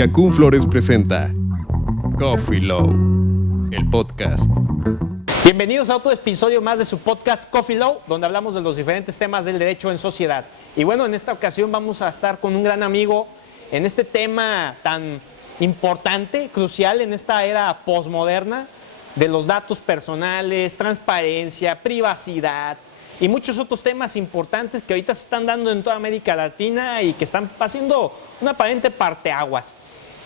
Yakun Flores presenta Coffee Low, el podcast. Bienvenidos a otro episodio más de su podcast Coffee Low, donde hablamos de los diferentes temas del derecho en sociedad. Y bueno, en esta ocasión vamos a estar con un gran amigo en este tema tan importante, crucial en esta era posmoderna de los datos personales, transparencia, privacidad y muchos otros temas importantes que ahorita se están dando en toda América Latina y que están haciendo una aparente parteaguas.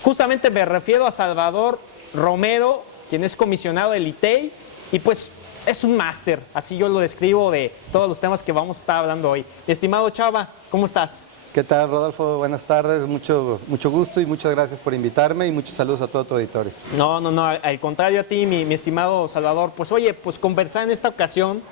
Justamente me refiero a Salvador Romero, quien es comisionado del ITEI, y pues es un máster, así yo lo describo, de todos los temas que vamos a estar hablando hoy. Mi estimado Chava, ¿cómo estás? ¿Qué tal, Rodolfo? Buenas tardes, mucho gusto y muchas gracias por invitarme y muchos saludos a todo tu auditorio. No, al contrario a ti, mi estimado Salvador. Pues oye, pues conversar en esta ocasión,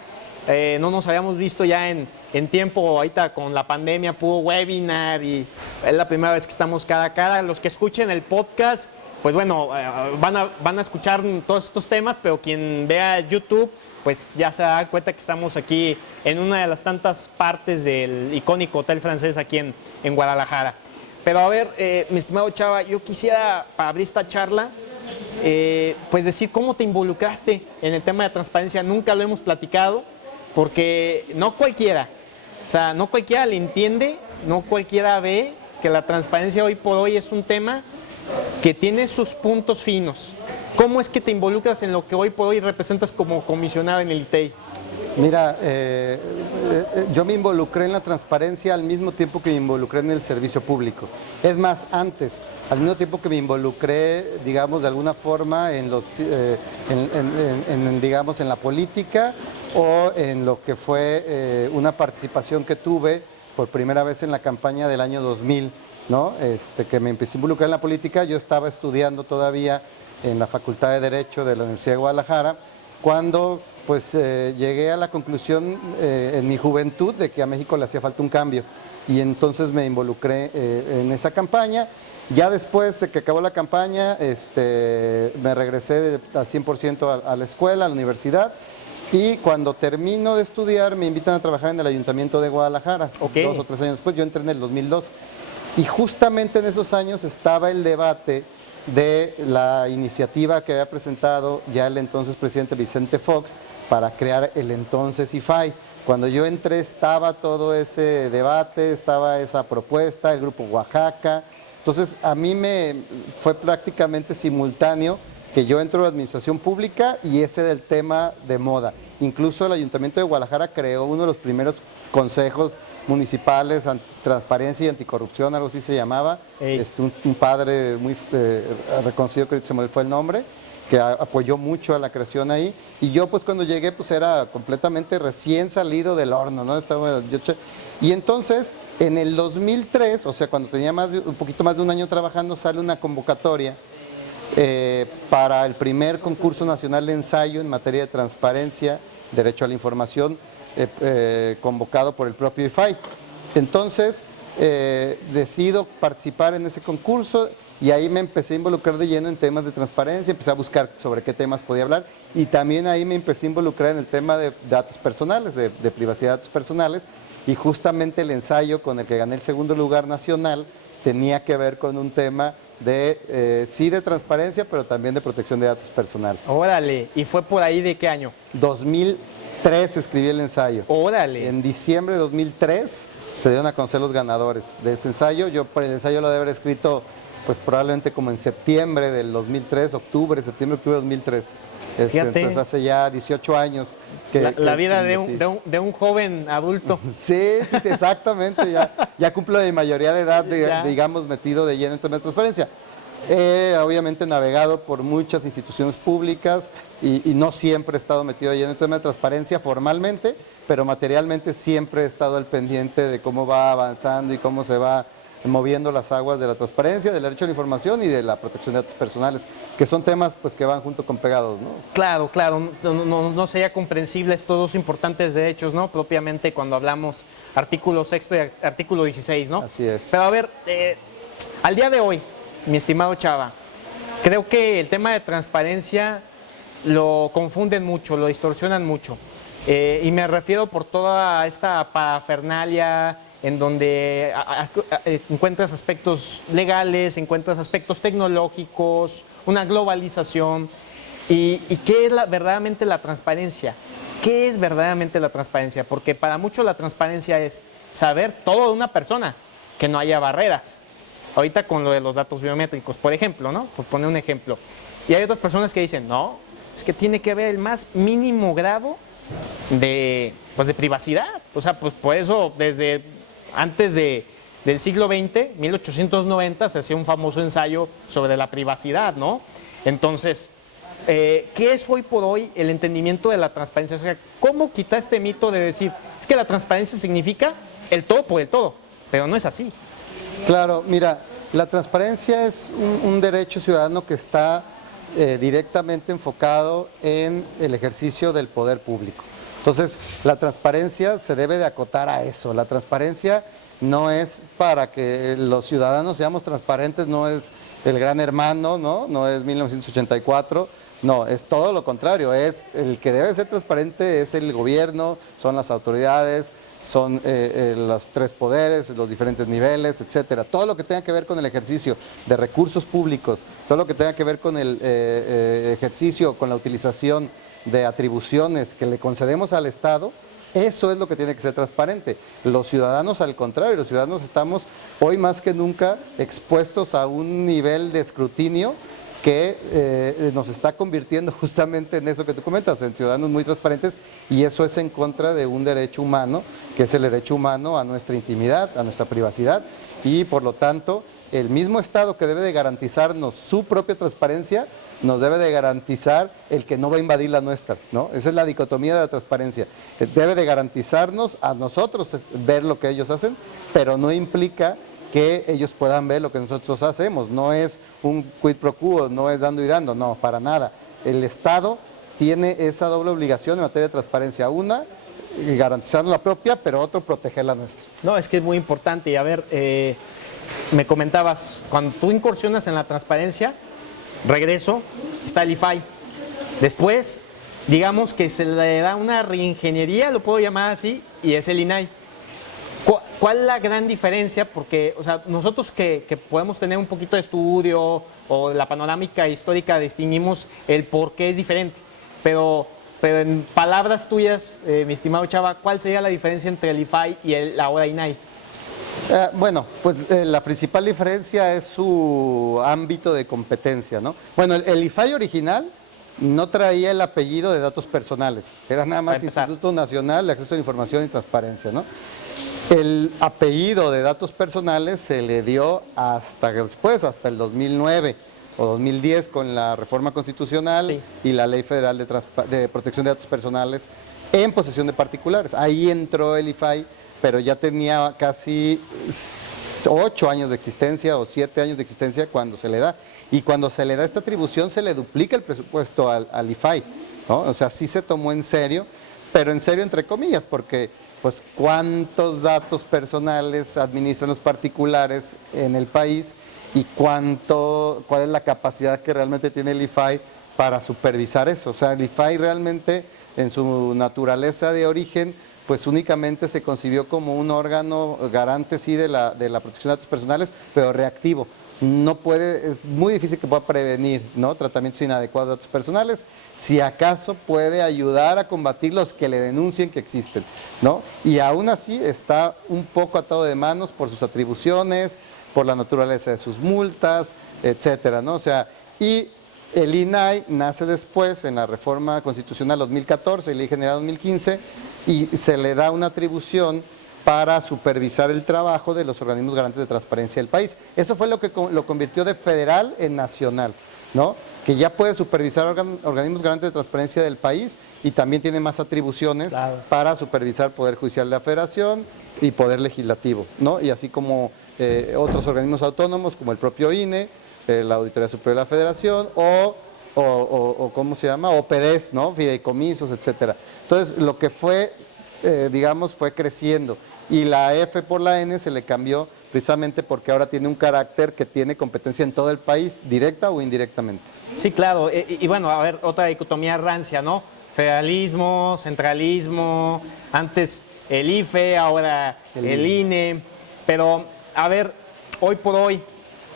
no nos habíamos visto ya en tiempo, ahorita con la pandemia, puro webinar, y es la primera vez que estamos cara a cara. Los que escuchen el podcast, pues bueno, van a escuchar todos estos temas, pero quien vea YouTube, pues ya se da cuenta que estamos aquí en una de las tantas partes del icónico Hotel Francés aquí en Guadalajara. Pero a ver, mi estimado Chava, yo quisiera, para abrir esta charla, pues decir cómo te involucraste en el tema de transparencia. Nunca lo hemos platicado, porque no cualquiera le entiende, no cualquiera ve que la transparencia hoy por hoy es un tema que tiene sus puntos finos. ¿Cómo es que te involucras en lo que hoy por hoy representas como comisionado en el ITEI? Mira, yo me involucré en la transparencia al mismo tiempo que me involucré en el servicio público. Es más, antes, al mismo tiempo que me involucré, digamos, de alguna forma en digamos, en la política o en lo que fue una participación que tuve por primera vez en la campaña del año 2000, ¿no? Que me empecé a involucrar en la política. Yo estaba estudiando todavía en la Facultad de Derecho de la Universidad de Guadalajara, cuando pues llegué a la conclusión en mi juventud de que a México le hacía falta un cambio, y entonces me involucré en esa campaña. Ya después de que acabó la campaña, me regresé al 100% a la escuela, a la universidad, y cuando termino de estudiar me invitan a trabajar en el Ayuntamiento de Guadalajara. Okay. 2 o 3 años después, yo entré en el 2002, y justamente en esos años estaba el debate de la iniciativa que había presentado ya el entonces presidente Vicente Fox para crear el entonces IFAI. Cuando yo entré estaba todo ese debate, estaba esa propuesta, el Grupo Oaxaca. Entonces a mí me fue prácticamente simultáneo que yo entro a la administración pública y ese era el tema de moda. Incluso el Ayuntamiento de Guadalajara creó uno de los primeros consejos municipales, transparencia y anticorrupción, algo así se llamaba. Un padre muy reconocido, creo que se me fue el nombre, que apoyó mucho a la creación ahí. Y yo pues cuando llegué pues era completamente recién salido del horno, ¿no? Y entonces en el 2003, o sea cuando tenía un poquito más de un año trabajando, sale una convocatoria para el primer concurso nacional de ensayo en materia de transparencia, derecho a la información, convocado por el propio IFAI. Entonces decido participar en ese concurso y ahí me empecé a involucrar de lleno en temas de transparencia, empecé a buscar sobre qué temas podía hablar, y también ahí me empecé a involucrar en el tema de datos personales, de privacidad de datos personales, y justamente el ensayo con el que gané el segundo lugar nacional tenía que ver con un tema de, sí, de transparencia, pero también de protección de datos personales. Órale, ¿y fue por ahí de qué año? 2003 escribí el ensayo. Órale. En diciembre de 2003 se dieron a conocer los ganadores de ese ensayo. Yo por el ensayo lo debo haber escrito pues probablemente como en septiembre del 2003, septiembre, octubre de 2003. Entonces hace ya 18 años. La vida de un joven adulto. Sí, exactamente. Ya cumplo mi mayoría de edad, digamos, metido de lleno en temas de transparencia. He obviamente navegado por muchas instituciones públicas y no siempre he estado metido de lleno en temas de transparencia formalmente, pero materialmente siempre he estado al pendiente de cómo va avanzando y cómo se va moviendo las aguas de la transparencia, del derecho a la información y de la protección de datos personales, que son temas pues que van junto con pegados, ¿no? Claro, no sería comprensible estos dos importantes derechos, ¿no? Propiamente cuando hablamos artículo 6 y artículo 16, ¿no? Así es. Pero a ver, al día de hoy, mi estimado Chava, creo que el tema de transparencia lo confunden mucho, lo distorsionan mucho. Y me refiero por toda esta parafernalia en donde encuentras aspectos legales, encuentras aspectos tecnológicos, una globalización. ¿Y qué es verdaderamente la transparencia? ¿Qué es verdaderamente la transparencia? Porque para muchos la transparencia es saber todo de una persona, que no haya barreras. Ahorita con lo de los datos biométricos, por ejemplo, ¿no? Por poner un ejemplo. Y hay otras personas que dicen, no, es que tiene que haber el más mínimo grado de privacidad. O sea, pues por eso desde antes del siglo XX, 1890, se hacía un famoso ensayo sobre la privacidad, ¿no? Entonces, ¿qué es hoy por hoy el entendimiento de la transparencia? O sea, ¿cómo quitar este mito de decir, es que la transparencia significa el todo por el todo? Pero no es así. Claro, mira, la transparencia es un derecho ciudadano que está directamente enfocado en el ejercicio del poder público. Entonces, la transparencia se debe de acotar a eso. La transparencia no es para que los ciudadanos seamos transparentes, no es el Gran Hermano, no es 1984, no, es todo lo contrario. Es el que debe ser transparente es el gobierno, son las autoridades, son los tres poderes, los diferentes niveles, etcétera. Todo lo que tenga que ver con el ejercicio de recursos públicos, todo lo que tenga que ver con el ejercicio, con la utilización de atribuciones que le concedemos al Estado, eso es lo que tiene que ser transparente. Los ciudadanos, al contrario, los ciudadanos estamos hoy más que nunca expuestos a un nivel de escrutinio que nos está convirtiendo justamente en eso que tú comentas, en ciudadanos muy transparentes, y eso es en contra de un derecho humano, que es el derecho humano a nuestra intimidad, a nuestra privacidad, y por lo tanto, el mismo Estado que debe de garantizarnos su propia transparencia, nos debe de garantizar el que no va a invadir la nuestra, ¿no? Esa es la dicotomía de la transparencia. Debe de garantizarnos a nosotros ver lo que ellos hacen, pero no implica que ellos puedan ver lo que nosotros hacemos. No es un quid pro quo, no es dando y dando, no, para nada. El Estado tiene esa doble obligación en materia de transparencia. Una, garantizar la propia, pero otro, proteger la nuestra. No, es que es muy importante. Y a ver, me comentabas, cuando tú incursionas en la transparencia, regreso, está el IFAI. Después, digamos que se le da una reingeniería, lo puedo llamar así, y es el INAI. ¿Cuál es la gran diferencia? Porque, o sea, nosotros que podemos tener un poquito de estudio o la panorámica histórica distinguimos el por qué es diferente. Pero en palabras tuyas, mi estimado Chava, ¿cuál sería la diferencia entre el IFAI y el ahora INAI? Bueno, pues la principal diferencia es su ámbito de competencia, ¿no? Bueno, el IFAI original no traía el apellido de datos personales, era nada más Instituto Nacional de Acceso a la Información y Transparencia, ¿no? El apellido de datos personales se le dio hasta después, hasta el 2009 o 2010 con la reforma constitucional, sí, y la Ley Federal de Protección de Datos Personales en posesión de particulares. Ahí entró el IFAI, pero ya tenía casi 8 años de existencia o 7 años de existencia cuando se le da. Y cuando se le da esta atribución se le duplica el presupuesto al IFAI, ¿no? O sea, sí se tomó en serio, pero en serio entre comillas, porque pues cuántos datos personales administran los particulares en el país y cuál es la capacidad que realmente tiene el IFAI para supervisar eso. O sea, el IFAI realmente en su naturaleza de origen pues únicamente se concibió como un órgano garante sí de la protección de datos personales, pero reactivo. No puede, es muy difícil que pueda prevenir, ¿no?, tratamientos inadecuados de datos personales. Si acaso puede ayudar a combatir los que le denuncien que existen, ¿no? Y aún así está un poco atado de manos por sus atribuciones, por la naturaleza de sus multas, etcétera, ¿no? O sea, y el INAI nace después en la reforma constitucional 2014 y Ley General 2015 y se le da una atribución para supervisar el trabajo de los organismos garantes de transparencia del país. Eso fue lo que lo convirtió de federal en nacional, ¿no? Que ya puede supervisar organismos garantes de transparencia del país y también tiene más atribuciones, claro, para supervisar Poder Judicial de la Federación y Poder Legislativo, ¿no? Y así como otros organismos autónomos como el propio INE, la Auditoría Superior de la Federación o ¿cómo se llama? OPDs, ¿no? Fideicomisos, etcétera. Entonces, lo que fue, digamos, fue creciendo. Y la F por la N se le cambió precisamente porque ahora tiene un carácter que tiene competencia en todo el país, directa o indirectamente. Sí, claro. Y bueno, a ver, otra dicotomía rancia, ¿no? Federalismo, centralismo. Antes el IFE, ahora el INE. Pero, a ver, hoy por hoy,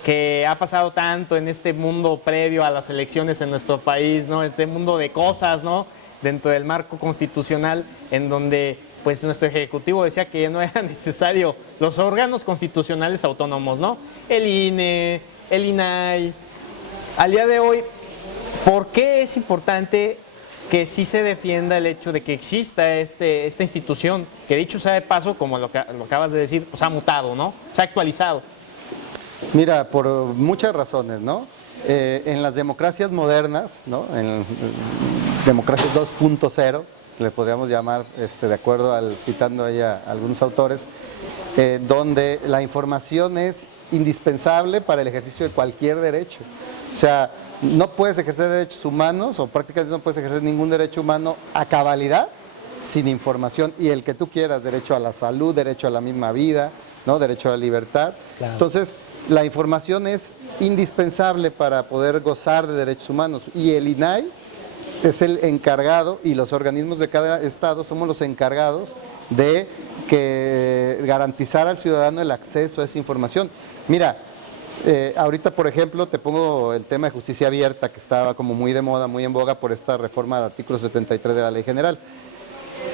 que ha pasado tanto en este mundo previo a las elecciones en nuestro país, ¿no? Este mundo de cosas, ¿no? Dentro del marco constitucional, en donde pues nuestro Ejecutivo decía que no era necesario los órganos constitucionales autónomos, ¿no? El INE, el INAI. Al día de hoy, ¿por qué es importante que sí se defienda el hecho de que exista esta institución, que dicho sea de paso, como lo acabas de decir, pues ha mutado, ¿no? Se ha actualizado. Mira, por muchas razones, ¿no? En las democracias modernas, ¿no? En democracias 2.0, le podríamos llamar, de acuerdo citando ahí a algunos autores, donde la información es indispensable para el ejercicio de cualquier derecho. O sea, no puedes ejercer derechos humanos o prácticamente no puedes ejercer ningún derecho humano a cabalidad sin información, y el que tú quieras, derecho a la salud, derecho a la misma vida, ¿no? Derecho a la libertad. Claro. Entonces, la información es indispensable para poder gozar de derechos humanos, y el INAI es el encargado, y los organismos de cada estado somos los encargados de garantizar al ciudadano el acceso a esa información. Mira, ahorita, por ejemplo, te pongo el tema de justicia abierta, que estaba como muy de moda, muy en boga por esta reforma del artículo 73 de la Ley General.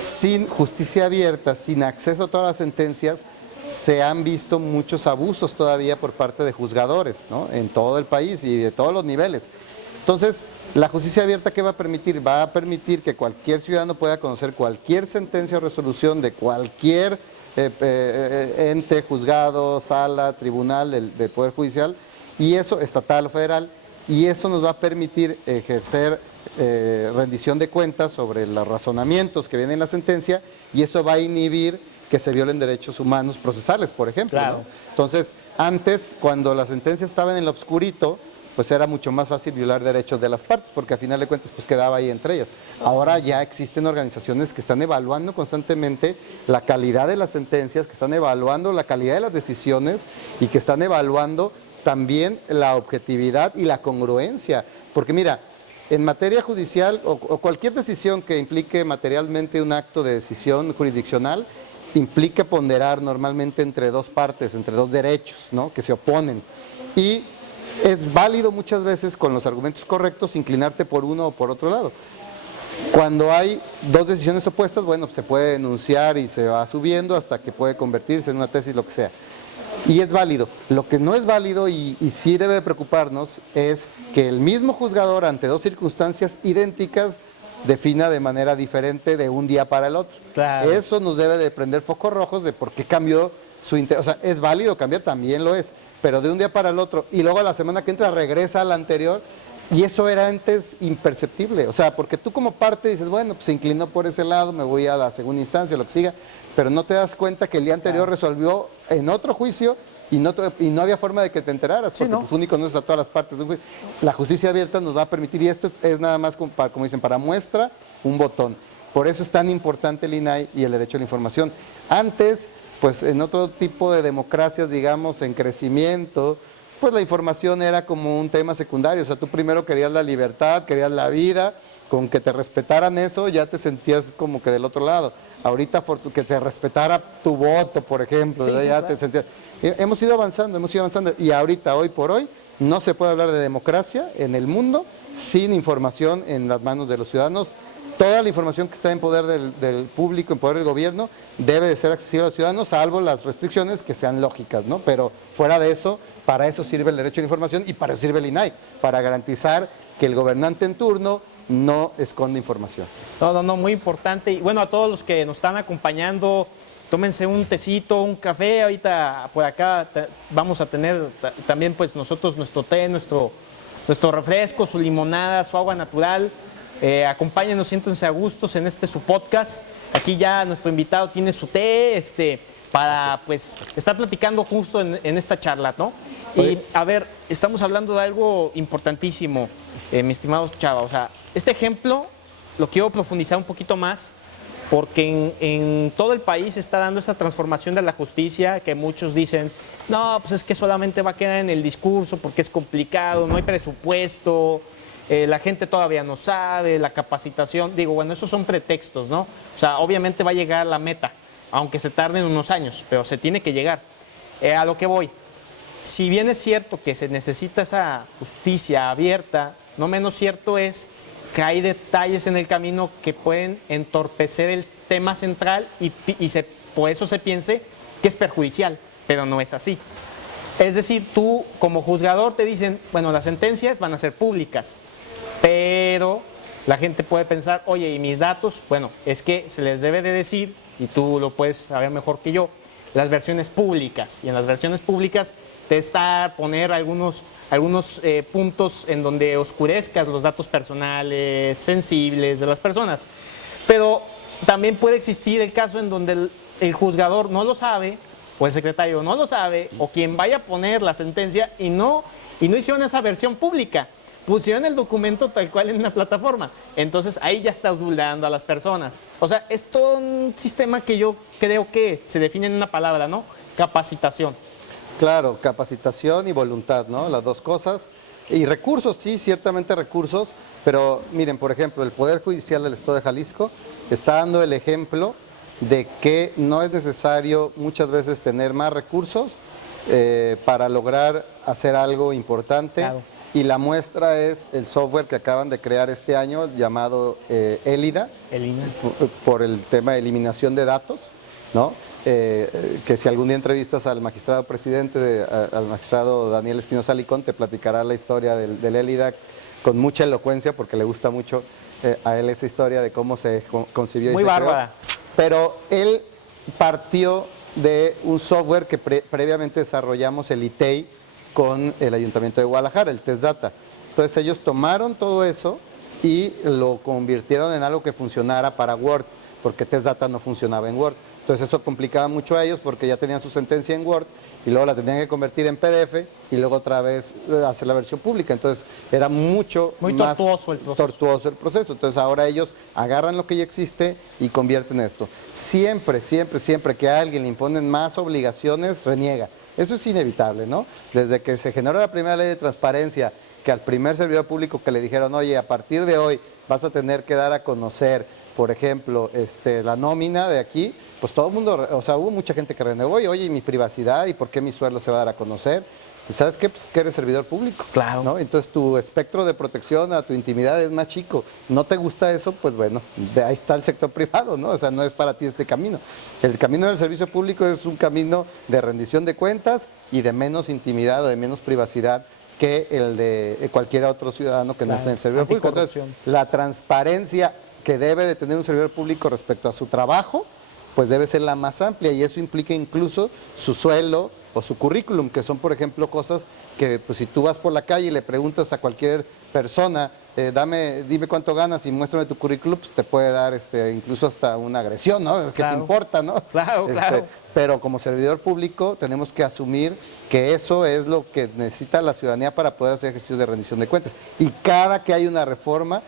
Sin justicia abierta, sin acceso a todas las sentencias, se han visto muchos abusos todavía por parte de juzgadores, ¿no? En todo el país y de todos los niveles. Entonces, la justicia abierta, ¿qué va a permitir? Va a permitir que cualquier ciudadano pueda conocer cualquier sentencia o resolución de cualquier ente, juzgado, sala, tribunal del Poder Judicial, y eso, estatal o federal, y eso nos va a permitir ejercer rendición de cuentas sobre los razonamientos que vienen en la sentencia, y eso va a inhibir que se violen derechos humanos procesales, por ejemplo. Claro. ¿No? Entonces, antes, cuando las sentencias estaban en lo obscurito, pues era mucho más fácil violar derechos de las partes, porque a final de cuentas pues quedaba ahí entre ellas. Ahora ya existen organizaciones que están evaluando constantemente la calidad de las sentencias, que están evaluando la calidad de las decisiones y que están evaluando también la objetividad y la congruencia. Porque mira, en materia judicial o cualquier decisión que implique materialmente un acto de decisión jurisdiccional, implica ponderar normalmente entre dos partes, entre dos derechos, ¿no? Que se oponen. Y es válido muchas veces, con los argumentos correctos, inclinarte por uno o por otro lado. Cuando hay dos decisiones opuestas, bueno, se puede denunciar y se va subiendo hasta que puede convertirse en una tesis, lo que sea. Y es válido. Lo que no es válido y sí debe de preocuparnos es que el mismo juzgador, ante dos circunstancias idénticas, defina de manera diferente de un día para el otro. Claro. Eso nos debe de prender focos rojos de por qué cambió su interés. O sea, es válido cambiar, también lo es, pero de un día para el otro, y luego a la semana que entra regresa a la anterior, y eso era antes imperceptible. O sea, porque tú como parte dices, bueno, pues se inclinó por ese lado, me voy a la segunda instancia, lo que siga, pero no te das cuenta que el día anterior resolvió en otro juicio y no había forma de que te enteraras, porque sí, ¿no? Pues tú ni conoces a todas las partes. La justicia abierta nos va a permitir, y esto es nada más como dicen, para muestra, un botón. Por eso es tan importante el INAI y el derecho a la información. Antes, pues en otro tipo de democracias, digamos, en crecimiento, pues la información era como un tema secundario. O sea, tú primero querías la libertad, querías la vida, con que te respetaran eso ya te sentías como que del otro lado. Ahorita que te respetara tu voto, por ejemplo, sí, ya te sentías... Hemos ido avanzando, y ahorita, hoy por hoy, no se puede hablar de democracia en el mundo sin información en las manos de los ciudadanos. Toda la información que está en poder del público, en poder del gobierno, debe de ser accesible a los ciudadanos, salvo las restricciones que sean lógicas, ¿no? Pero fuera de eso, para eso sirve el derecho a la información y para eso sirve el INAI, para garantizar que el gobernante en turno no esconde información. No, muy importante. Y bueno, a todos los que nos están acompañando, tómense un tecito, un café. Ahorita por acá vamos a tener también pues nosotros nuestro té, nuestro refresco, su limonada, su agua natural. Acompáñenos, siéntense a gustos en su podcast. Aquí ya nuestro invitado tiene su té para pues estar platicando justo en esta charla, ¿no? Y a ver, estamos hablando de algo importantísimo, mi estimado Chava. O sea, este ejemplo lo quiero profundizar un poquito más porque en todo el país se está dando esa transformación de la justicia que muchos dicen, no, pues es que solamente va a quedar en el discurso porque es complicado, no hay presupuesto. La gente todavía no sabe, la capacitación, digo, bueno, esos son pretextos, ¿no? O sea, obviamente va a llegar a la meta, aunque se tarden unos años, pero se tiene que llegar. A lo que voy, si bien es cierto que se necesita esa justicia abierta, no menos cierto es que hay detalles en el camino que pueden entorpecer el tema central y por eso se piense que es perjudicial, pero no es así. Es decir, tú como juzgador te dicen, bueno, las sentencias van a ser públicas, pero la gente puede pensar, oye, ¿y mis datos? Bueno, es que se les debe de decir, y tú lo puedes saber mejor que yo, las versiones públicas. Y en las versiones públicas te está poner algunos puntos en donde oscurezcas los datos personales, sensibles de las personas. Pero también puede existir el caso en donde el juzgador no lo sabe, o el secretario no lo sabe, o quien vaya a poner la sentencia y no hicieron esa versión pública. Pusieron el documento tal cual en una plataforma. Entonces ahí ya estás vulnerando a las personas. O sea, es todo un sistema que yo creo que se define en una palabra, ¿no? Capacitación. Claro, capacitación y voluntad, ¿no? Las dos cosas. Y recursos, sí, ciertamente recursos, pero miren, por ejemplo, el Poder Judicial del Estado de Jalisco está dando el ejemplo de que no es necesario muchas veces tener más recursos para lograr hacer algo importante. Claro. Y la muestra es el software que acaban de crear este año llamado Elida, por el tema de eliminación de datos, ¿no? Que si algún día entrevistas al magistrado presidente, al magistrado Daniel Espinosa Licón, te platicará la historia del Elida con mucha elocuencia, porque le gusta mucho a él esa historia de cómo se concibió. Muy y se bárbara. creó. Pero él partió de un software que previamente desarrollamos, el ITEI, con el Ayuntamiento de Guadalajara, el Test Data. Entonces ellos tomaron todo eso y lo convirtieron en algo que funcionara para Word, porque Test Data no funcionaba en Word. Entonces eso complicaba mucho a ellos porque ya tenían su sentencia en Word y luego la tenían que convertir en PDF y luego otra vez hacer la versión pública. Entonces era muy más tortuoso el proceso. Entonces ahora ellos agarran lo que ya existe y convierten esto. Siempre que a alguien le imponen más obligaciones, reniega. Eso es inevitable, ¿no? Desde que se generó la primera ley de transparencia, que al primer servidor público que le dijeron, oye, a partir de hoy vas a tener que dar a conocer, por ejemplo, la nómina de aquí, pues todo el mundo, o sea, hubo mucha gente que renegó, y oye, ¿y mi privacidad? ¿Y por qué mi sueldo se va a dar a conocer? ¿Sabes qué? Pues que eres servidor público. Claro. ¿No? Entonces tu espectro de protección a tu intimidad es más chico. ¿No te gusta eso? Pues bueno, ahí está el sector privado, ¿no? O sea, no es para ti este camino. El camino del servicio público es un camino de rendición de cuentas y de menos intimidad o de menos privacidad que el de cualquier otro ciudadano que no esté en el servidor público. Entonces, la transparencia que debe de tener un servidor público respecto a su trabajo, pues debe ser la más amplia, y eso implica incluso su sueldo o su currículum, que son, por ejemplo, cosas que pues, si tú vas por la calle y le preguntas a cualquier persona, dime cuánto ganas y muéstrame tu currículum, pues te puede dar incluso hasta una agresión, ¿no? ¿Qué te importa, no? Claro. Pero como servidor público tenemos que asumir que eso es lo que necesita la ciudadanía para poder hacer ejercicio de rendición de cuentas. Y cada que hay una reforma,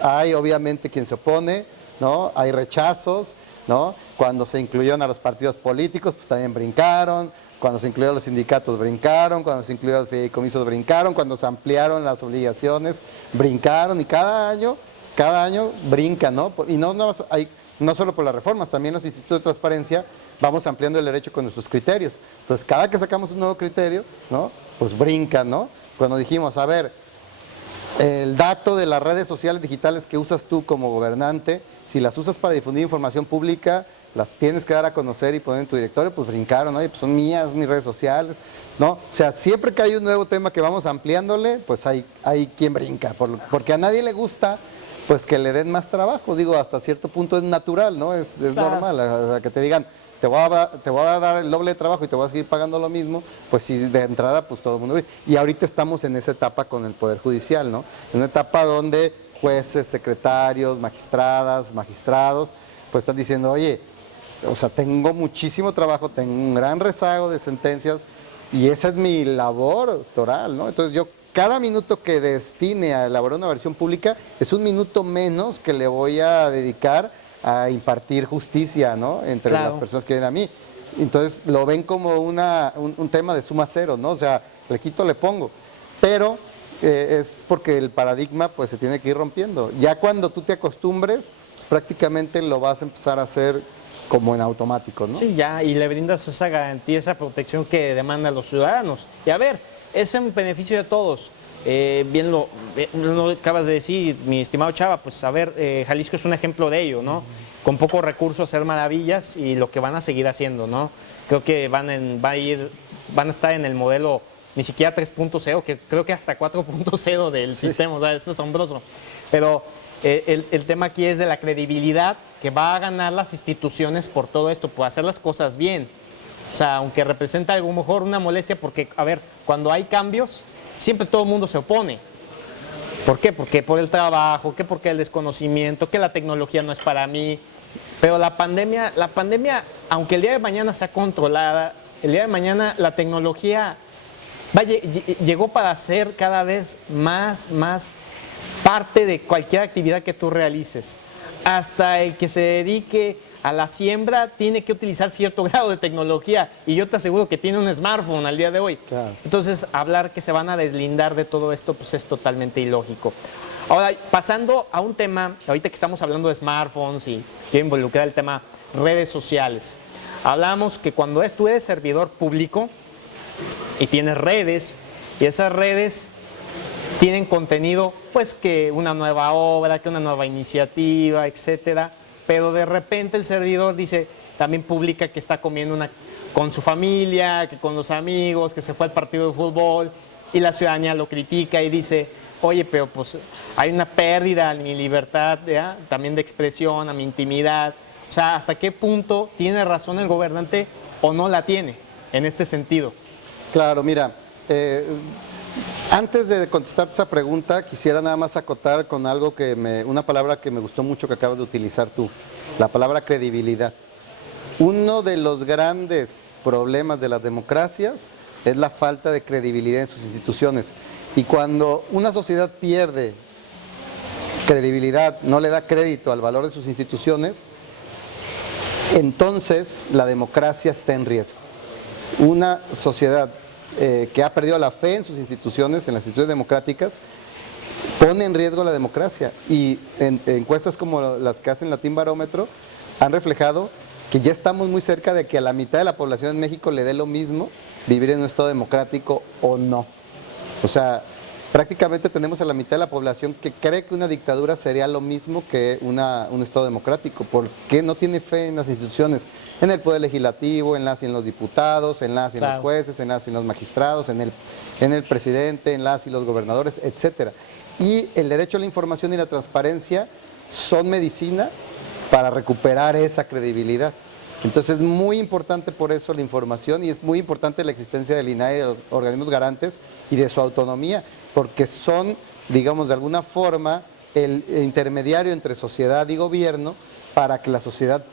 hay obviamente quien se opone, ¿no? Hay rechazos, ¿no? Cuando se incluyeron a los partidos políticos, pues también brincaron. Cuando se incluyeron los sindicatos, brincaron. Cuando se incluyeron los fideicomisos, brincaron. Cuando se ampliaron las obligaciones, brincaron. Y cada año brincan, ¿no? Y no solo por las reformas, también los institutos de transparencia vamos ampliando el derecho con nuestros criterios. Entonces, cada que sacamos un nuevo criterio, ¿no? Pues brincan, ¿no? Cuando dijimos, a ver, el dato de las redes sociales digitales que usas tú como gobernante, si las usas para difundir información pública, las tienes que dar a conocer y poner en tu directorio, pues brincaron, ¿no? Pues son mías, mis redes sociales, ¿no? O sea, siempre que hay un nuevo tema que vamos ampliándole, pues hay quien brinca, porque a nadie le gusta pues que le den más trabajo. Digo, hasta cierto punto es natural, ¿no? Es normal, o sea, que te digan, te voy a dar el doble de trabajo y te voy a seguir pagando lo mismo, pues sí, de entrada, pues todo el mundo. Y ahorita estamos en esa etapa con el Poder Judicial, ¿no? En una etapa donde jueces, secretarios, magistrados, pues están diciendo, oye, o sea, tengo muchísimo trabajo, tengo un gran rezago de sentencias y esa es mi labor doctoral, ¿no? Entonces yo, cada minuto que destine a elaborar una versión pública es un minuto menos que le voy a dedicar a impartir justicia, ¿no? Entre las personas que vienen a mí. Entonces lo ven como un tema de suma cero, ¿no? O sea, le quito, le pongo. Pero es porque el paradigma pues se tiene que ir rompiendo. Ya cuando tú te acostumbres, pues prácticamente lo vas a empezar a hacer como en automático, ¿no? Sí, ya, y le brindas esa garantía, esa protección que demandan los ciudadanos. Y a ver, es en beneficio de todos. Bien lo acabas de decir, mi estimado Chava, pues a ver, Jalisco es un ejemplo de ello, ¿no? Con pocos recursos hacer maravillas y lo que van a seguir haciendo, ¿no? Creo que van a estar en el modelo ni siquiera 3.0, que creo que hasta 4.0 del sistema, o sea, es asombroso. Pero el tema aquí es de la credibilidad que va a ganar las instituciones por todo esto, por hacer las cosas bien. O sea, aunque representa a lo mejor una molestia, porque, a ver, cuando hay cambios, siempre todo el mundo se opone. ¿Por qué? Porque por el trabajo, que porque el desconocimiento, que la tecnología no es para mí. Pero la pandemia, aunque el día de mañana sea controlada, el día de mañana la tecnología llegó para ser cada vez más parte de cualquier actividad que tú realices. Hasta el que se dedique a la siembra tiene que utilizar cierto grado de tecnología, y yo te aseguro que tiene un smartphone al día de hoy. Claro. Entonces, hablar que se van a deslindar de todo esto, pues es totalmente ilógico. Ahora, pasando a un tema, ahorita que estamos hablando de smartphones y quiero involucrar el tema redes sociales. Hablamos que cuando tú eres servidor público y tienes redes, y esas redes tienen contenido, pues que una nueva obra, que una nueva iniciativa, etcétera, pero de repente el servidor también publica que está comiendo con su familia, que con los amigos, que se fue al partido de fútbol, y la ciudadanía lo critica y dice, oye, pero pues hay una pérdida a mi libertad, ¿ya? También de expresión, a mi intimidad. O sea, ¿hasta qué punto tiene razón el gobernante o no la tiene en este sentido? Claro, mira, antes de contestar esa pregunta, quisiera nada más acotar con algo una palabra que me gustó mucho que acabas de utilizar tú, la palabra credibilidad. Uno de los grandes problemas de las democracias es la falta de credibilidad en sus instituciones. Y cuando una sociedad pierde credibilidad, no le da crédito al valor de sus instituciones, entonces la democracia está en riesgo. Una sociedad que ha perdido la fe en sus instituciones, en las instituciones democráticas, pone en riesgo la democracia. Y encuestas como las que hacen Latin Barómetro han reflejado que ya estamos muy cerca de que a la mitad de la población en México le dé lo mismo vivir en un estado democrático o no. O sea, prácticamente tenemos a la mitad de la población que cree que una dictadura sería lo mismo que un estado democrático, porque no tiene fe en las instituciones, en el poder legislativo, en las y en los diputados, en las y en los jueces, en las y en los magistrados, en el presidente, en las y los gobernadores, etcétera. Y el derecho a la información y la transparencia son medicina para recuperar esa credibilidad. Entonces es muy importante por eso la información, y es muy importante la existencia del INAI, de los organismos garantes y de su autonomía, porque son, digamos, de alguna forma el intermediario entre sociedad y gobierno para que la sociedad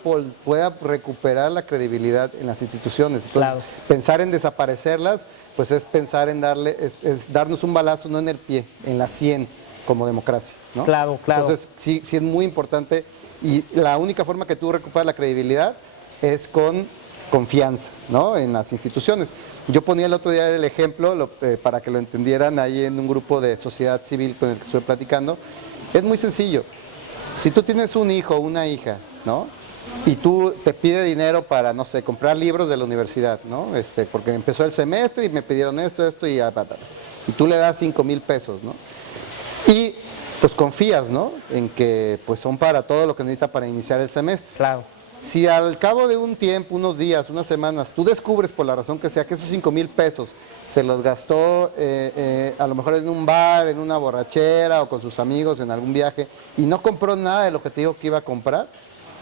pueda recuperar la credibilidad en las instituciones. Entonces, claro, pensar en desaparecerlas, pues es pensar en es darnos un balazo no en el pie, en la sien, como democracia, ¿no? Claro, claro. Entonces sí es muy importante, y la única forma que tú recuperas la credibilidad es con confianza, ¿no?, en las instituciones. Yo ponía el otro día el ejemplo, para que lo entendieran ahí en un grupo de sociedad civil con el que estuve platicando. Es muy sencillo. Si tú tienes un hijo o una hija, ¿no?, y tú te pide dinero para, no sé, comprar libros de la universidad, ¿no?, porque empezó el semestre y me pidieron esto y tú le das 5,000 pesos, ¿no?, y pues confías, ¿no?, en que pues son para todo lo que necesita para iniciar el semestre. Claro. Si al cabo de un tiempo, unos días, unas semanas, tú descubres por la razón que sea que esos 5,000 pesos se los gastó a lo mejor en un bar, en una borrachera o con sus amigos en algún viaje, y no compró nada de lo que te dijo que iba a comprar,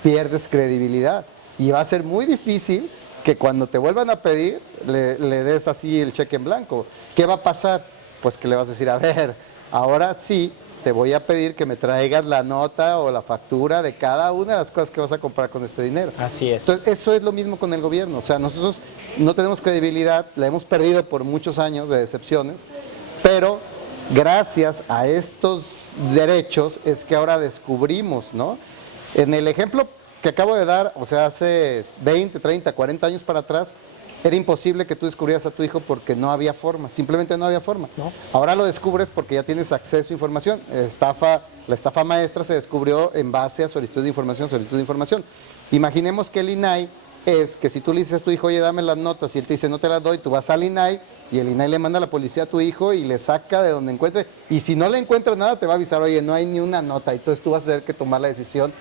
pierdes credibilidad. Y va a ser muy difícil que cuando te vuelvan a pedir le des así el cheque en blanco. ¿Qué va a pasar? Pues que le vas a decir, a ver, ahora sí te voy a pedir que me traigas la nota o la factura de cada una de las cosas que vas a comprar con este dinero. Así es. Entonces, eso es lo mismo con el gobierno. O sea, nosotros no tenemos credibilidad, la hemos perdido por muchos años de decepciones, pero gracias a estos derechos es que ahora descubrimos, ¿no? En el ejemplo que acabo de dar, o sea, hace 20, 30, 40 años para atrás, era imposible que tú descubrieras a tu hijo porque no había forma, simplemente no había forma. No. Ahora lo descubres porque ya tienes acceso a información. La estafa maestra se descubrió en base a solicitud de información, Imaginemos que el INAI es que si tú le dices a tu hijo, oye, dame las notas, y él te dice, no te las doy, tú vas al INAI, y el INAI le manda a la policía a tu hijo y le saca de donde encuentre, y si no le encuentras nada, te va a avisar, oye, no hay ni una nota, y entonces tú vas a tener que tomar la decisión,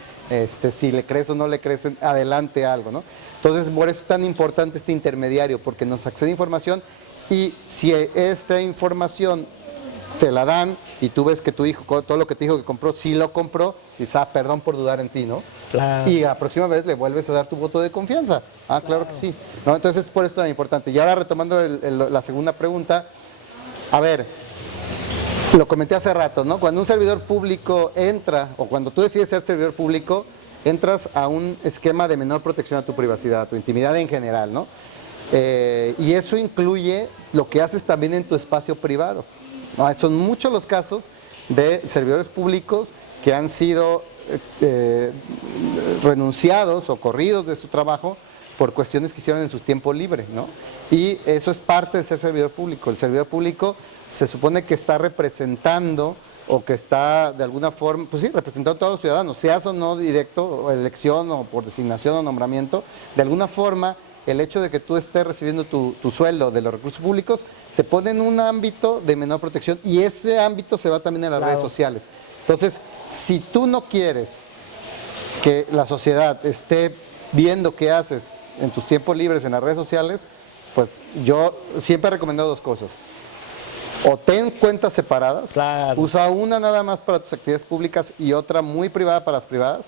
si le crees o no le crees, adelante algo, ¿no? Entonces, por eso es tan importante este intermediario, porque nos accede información, y si esta información te la dan, y tú ves que tu hijo, todo lo que te dijo que compró, sí lo compró, y dices, perdón por dudar en ti, ¿no? Claro. Y la próxima vez le vuelves a dar tu voto de confianza. Claro que sí. ¿No? Entonces, por eso es tan importante. Y ahora retomando la segunda pregunta, a ver, lo comenté hace rato, ¿no? Cuando un servidor público entra, o cuando tú decides ser servidor público, entras a un esquema de menor protección a tu privacidad, a tu intimidad en general, ¿no? Y eso incluye lo que haces también en tu espacio privado, ¿no? Son muchos los casos de servidores públicos que han sido renunciados o corridos de su trabajo por cuestiones que hicieron en su tiempo libre, ¿no? Y eso es parte de ser servidor público. El servidor público se supone que está representando o que está de alguna forma, pues sí, representando a todos los ciudadanos, seas o no directo, o elección o por designación o nombramiento, de alguna forma el hecho de que tú estés recibiendo tu sueldo de los recursos públicos te pone en un ámbito de menor protección y ese ámbito se va también en las redes sociales. Entonces, si tú no quieres que la sociedad esté viendo qué haces en tus tiempos libres en las redes sociales, pues yo siempre he recomendado dos cosas. O ten cuentas separadas, usa una nada más para tus actividades públicas y otra muy privada para las privadas,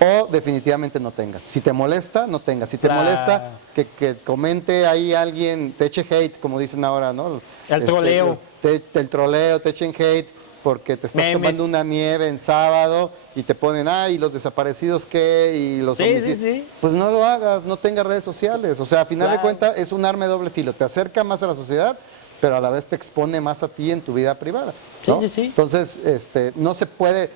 o definitivamente no tengas. Si te molesta, no tengas. Si te molesta que comente ahí alguien, te eche hate, como dicen ahora, ¿no? El troleo. El troleo, te echen hate porque te estás tomando una nieve en sábado y te ponen, y los desaparecidos qué, y los homicidios. Sí. Pues no lo hagas, no tengas redes sociales. O sea, a final de cuentas es un arma de doble filo. Te acerca más a la sociedad, pero a la vez te expone más a ti en tu vida privada, ¿no? Sí. Entonces, no se puede...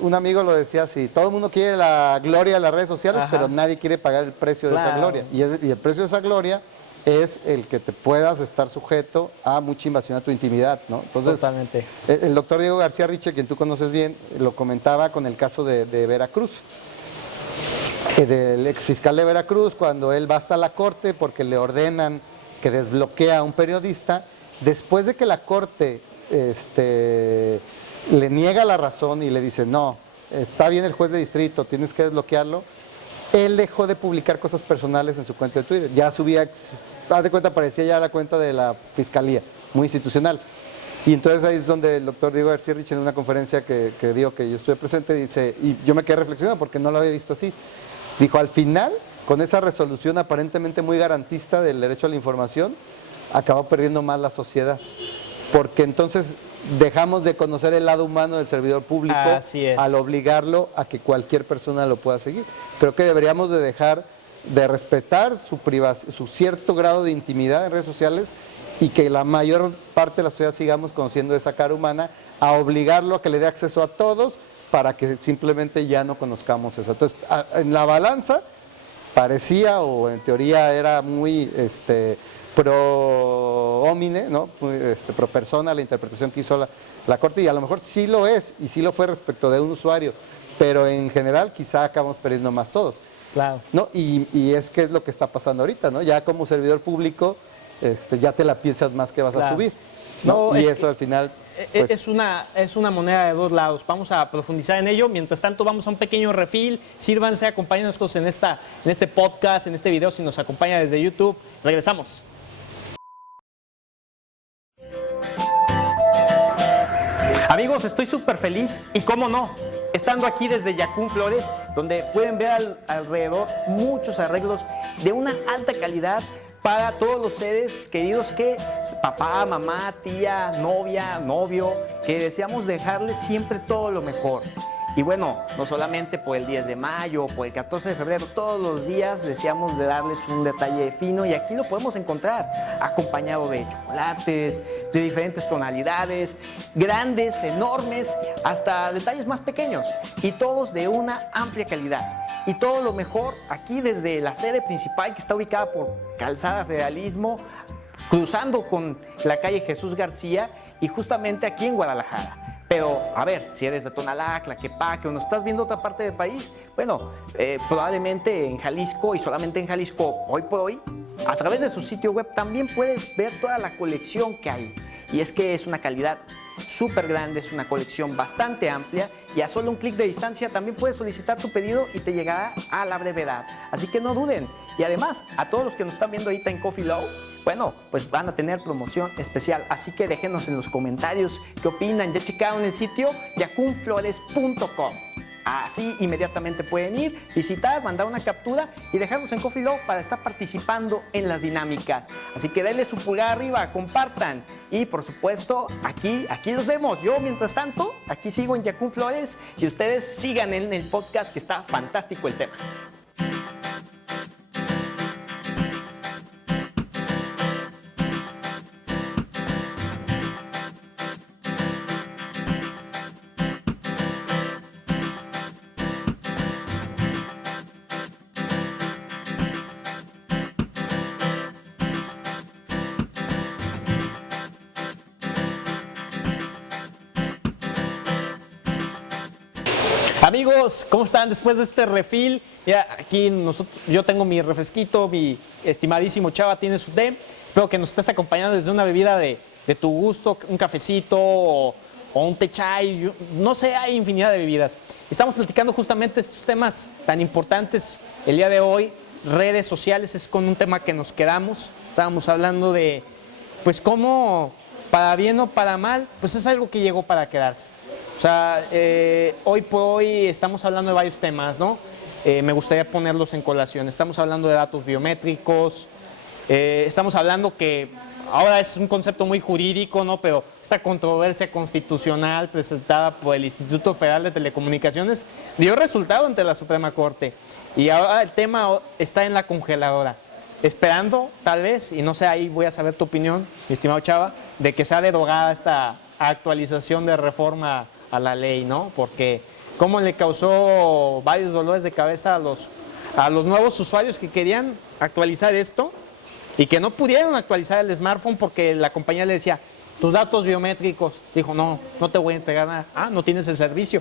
un amigo lo decía así, todo el mundo quiere la gloria de las redes sociales, pero nadie quiere pagar el precio de esa gloria. Y el precio de esa gloria es el que te puedas estar sujeto a mucha invasión a tu intimidad, ¿no? Entonces, totalmente. El doctor Diego García Riche, quien tú conoces bien, lo comentaba con el caso de Veracruz, del exfiscal de Veracruz, cuando él va hasta la corte porque le ordenan que desbloquea a un periodista, después de que la corte le niega la razón y le dice, no, está bien el juez de distrito, tienes que desbloquearlo, él dejó de publicar cosas personales en su cuenta de Twitter. Ya subía, haz de cuenta, parecía ya la cuenta de la fiscalía, muy institucional. Y entonces ahí es donde el doctor Diego García Rich, en una conferencia que dio, que yo estuve presente, dice, y yo me quedé reflexionando porque no lo había visto así. Dijo, al final, con esa resolución aparentemente muy garantista del derecho a la información, acabó perdiendo más la sociedad. Porque entonces dejamos de conocer el lado humano del servidor público al obligarlo a que cualquier persona lo pueda seguir. Creo que deberíamos de dejar de respetar su cierto grado de intimidad en redes sociales y que la mayor parte de la sociedad sigamos conociendo esa cara humana, a obligarlo a que le dé acceso a todos para que simplemente ya no conozcamos eso. Entonces, en la balanza parecía, o en teoría era muy pro homine, ¿no? Pro persona, la interpretación que hizo la Corte, y a lo mejor sí lo es, y sí lo fue respecto de un usuario, pero en general quizá acabamos perdiendo más todos. Claro. ¿No? Y es que es lo que está pasando ahorita, ¿no? Ya como servidor público, ya te la piensas más que vas a subir, ¿no? Y eso al final... Pues, es una moneda de dos lados. Vamos a profundizar en ello. Mientras tanto, vamos a un pequeño refill. Sírvanse, acompáñenos en este podcast, en este video, si nos acompaña desde YouTube. Regresamos. Amigos, estoy súper feliz y cómo no, estando aquí desde Yacún Flores, donde pueden ver alrededor muchos arreglos de una alta calidad para todos los seres queridos que papá, mamá, tía, novia, novio, que deseamos dejarles siempre todo lo mejor. Y bueno, no solamente por el 10 de mayo o por el 14 de febrero, todos los días deseamos de darles un detalle fino, y aquí lo podemos encontrar acompañado de chocolates, de diferentes tonalidades, grandes, enormes, hasta detalles más pequeños, y todos de una amplia calidad. y todo lo mejor aquí desde la sede principal que está ubicada por Calzada Federalismo, cruzando con la calle Jesús García y justamente aquí en Guadalajara. Pero, a ver, si eres de Tonalá, Tlaquepaque o nos estás viendo otra parte del país, bueno, probablemente en Jalisco y solamente en Jalisco hoy por hoy, a través de su sitio web también puedes ver toda la colección que hay. Y es que es una calidad súper grande, es una colección bastante amplia y a solo un clic de distancia también puedes solicitar tu pedido y te llegará a la brevedad. Así que no duden. Y además, a todos los que nos están viendo ahorita en Coffee Low, bueno, pues van a tener promoción especial. Así que déjenos en los comentarios qué opinan. Ya checaron el sitio yacunflores.com. Así inmediatamente pueden ir, visitar, mandar una captura y dejarnos en Coffee Low para estar participando en las dinámicas. Así que denle su pulgar arriba, compartan y por supuesto aquí los vemos. Yo mientras tanto aquí sigo en Yacún Flores y ustedes sigan en el podcast que está fantástico el tema. Amigos, ¿cómo están después de este refill? Mira, aquí yo tengo mi refresquito, mi estimadísimo Chava tiene su té. Espero que nos estés acompañando desde una bebida de tu gusto, un cafecito o un té chai, no sé, hay infinidad de bebidas. Estamos platicando justamente estos temas tan importantes el día de hoy. Redes sociales es con un tema que nos quedamos. Estábamos hablando de, pues cómo, para bien o para mal, pues es algo que llegó para quedarse. O sea, hoy por hoy estamos hablando de varios temas, ¿no? Me gustaría ponerlos en colación. Estamos hablando de datos biométricos, estamos hablando que ahora es un concepto muy jurídico, ¿no? Pero esta controversia constitucional presentada por el Instituto Federal de Telecomunicaciones dio resultado ante la Suprema Corte. Y ahora el tema está en la congeladora, esperando tal vez, y no sé, ahí voy a saber tu opinión, mi estimado Chava, de que sea derogada esta actualización de reforma a la ley, ¿no? Porque cómo le causó varios dolores de cabeza a los nuevos usuarios que querían actualizar esto y que no pudieron actualizar el smartphone porque la compañía le decía, tus datos biométricos. Dijo, no te voy a entregar nada. Ah, no tienes el servicio.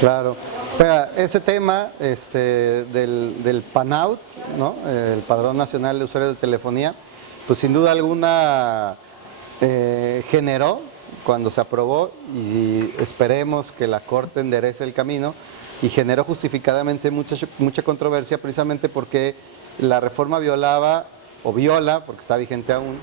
Claro. Pero ese tema del PANOUT, ¿no? El Padrón Nacional de Usuarios de Telefonía, pues sin duda alguna generó, cuando se aprobó, y esperemos que la Corte enderece el camino, y generó justificadamente mucha controversia precisamente porque la reforma viola, porque está vigente aún,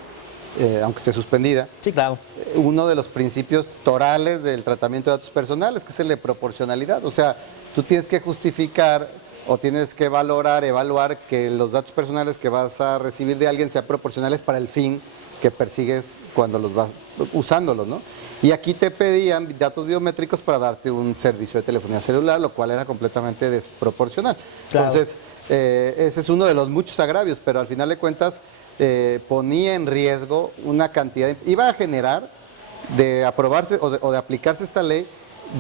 aunque esté suspendida, sí, claro, uno de los principios torales del tratamiento de datos personales, que es el de proporcionalidad. O sea, tú tienes que justificar o tienes que evaluar que los datos personales que vas a recibir de alguien sean proporcionales para el fin que persigues cuando los vas usándolos, ¿no? Y aquí te pedían datos biométricos para darte un servicio de telefonía celular, lo cual era completamente desproporcional. Claro. Entonces, ese es uno de los muchos agravios, pero al final de cuentas ponía en riesgo una cantidad, iba a generar, de aprobarse o de aplicarse esta ley,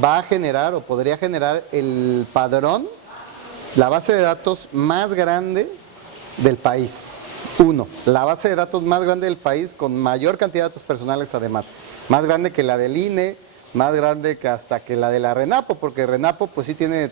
va a generar o podría generar el padrón, la base de datos más grande del país. La base de datos más grande del país con mayor cantidad de datos personales además. Más grande que la del INE, más grande que hasta que la de la RENAPO, porque RENAPO pues sí tiene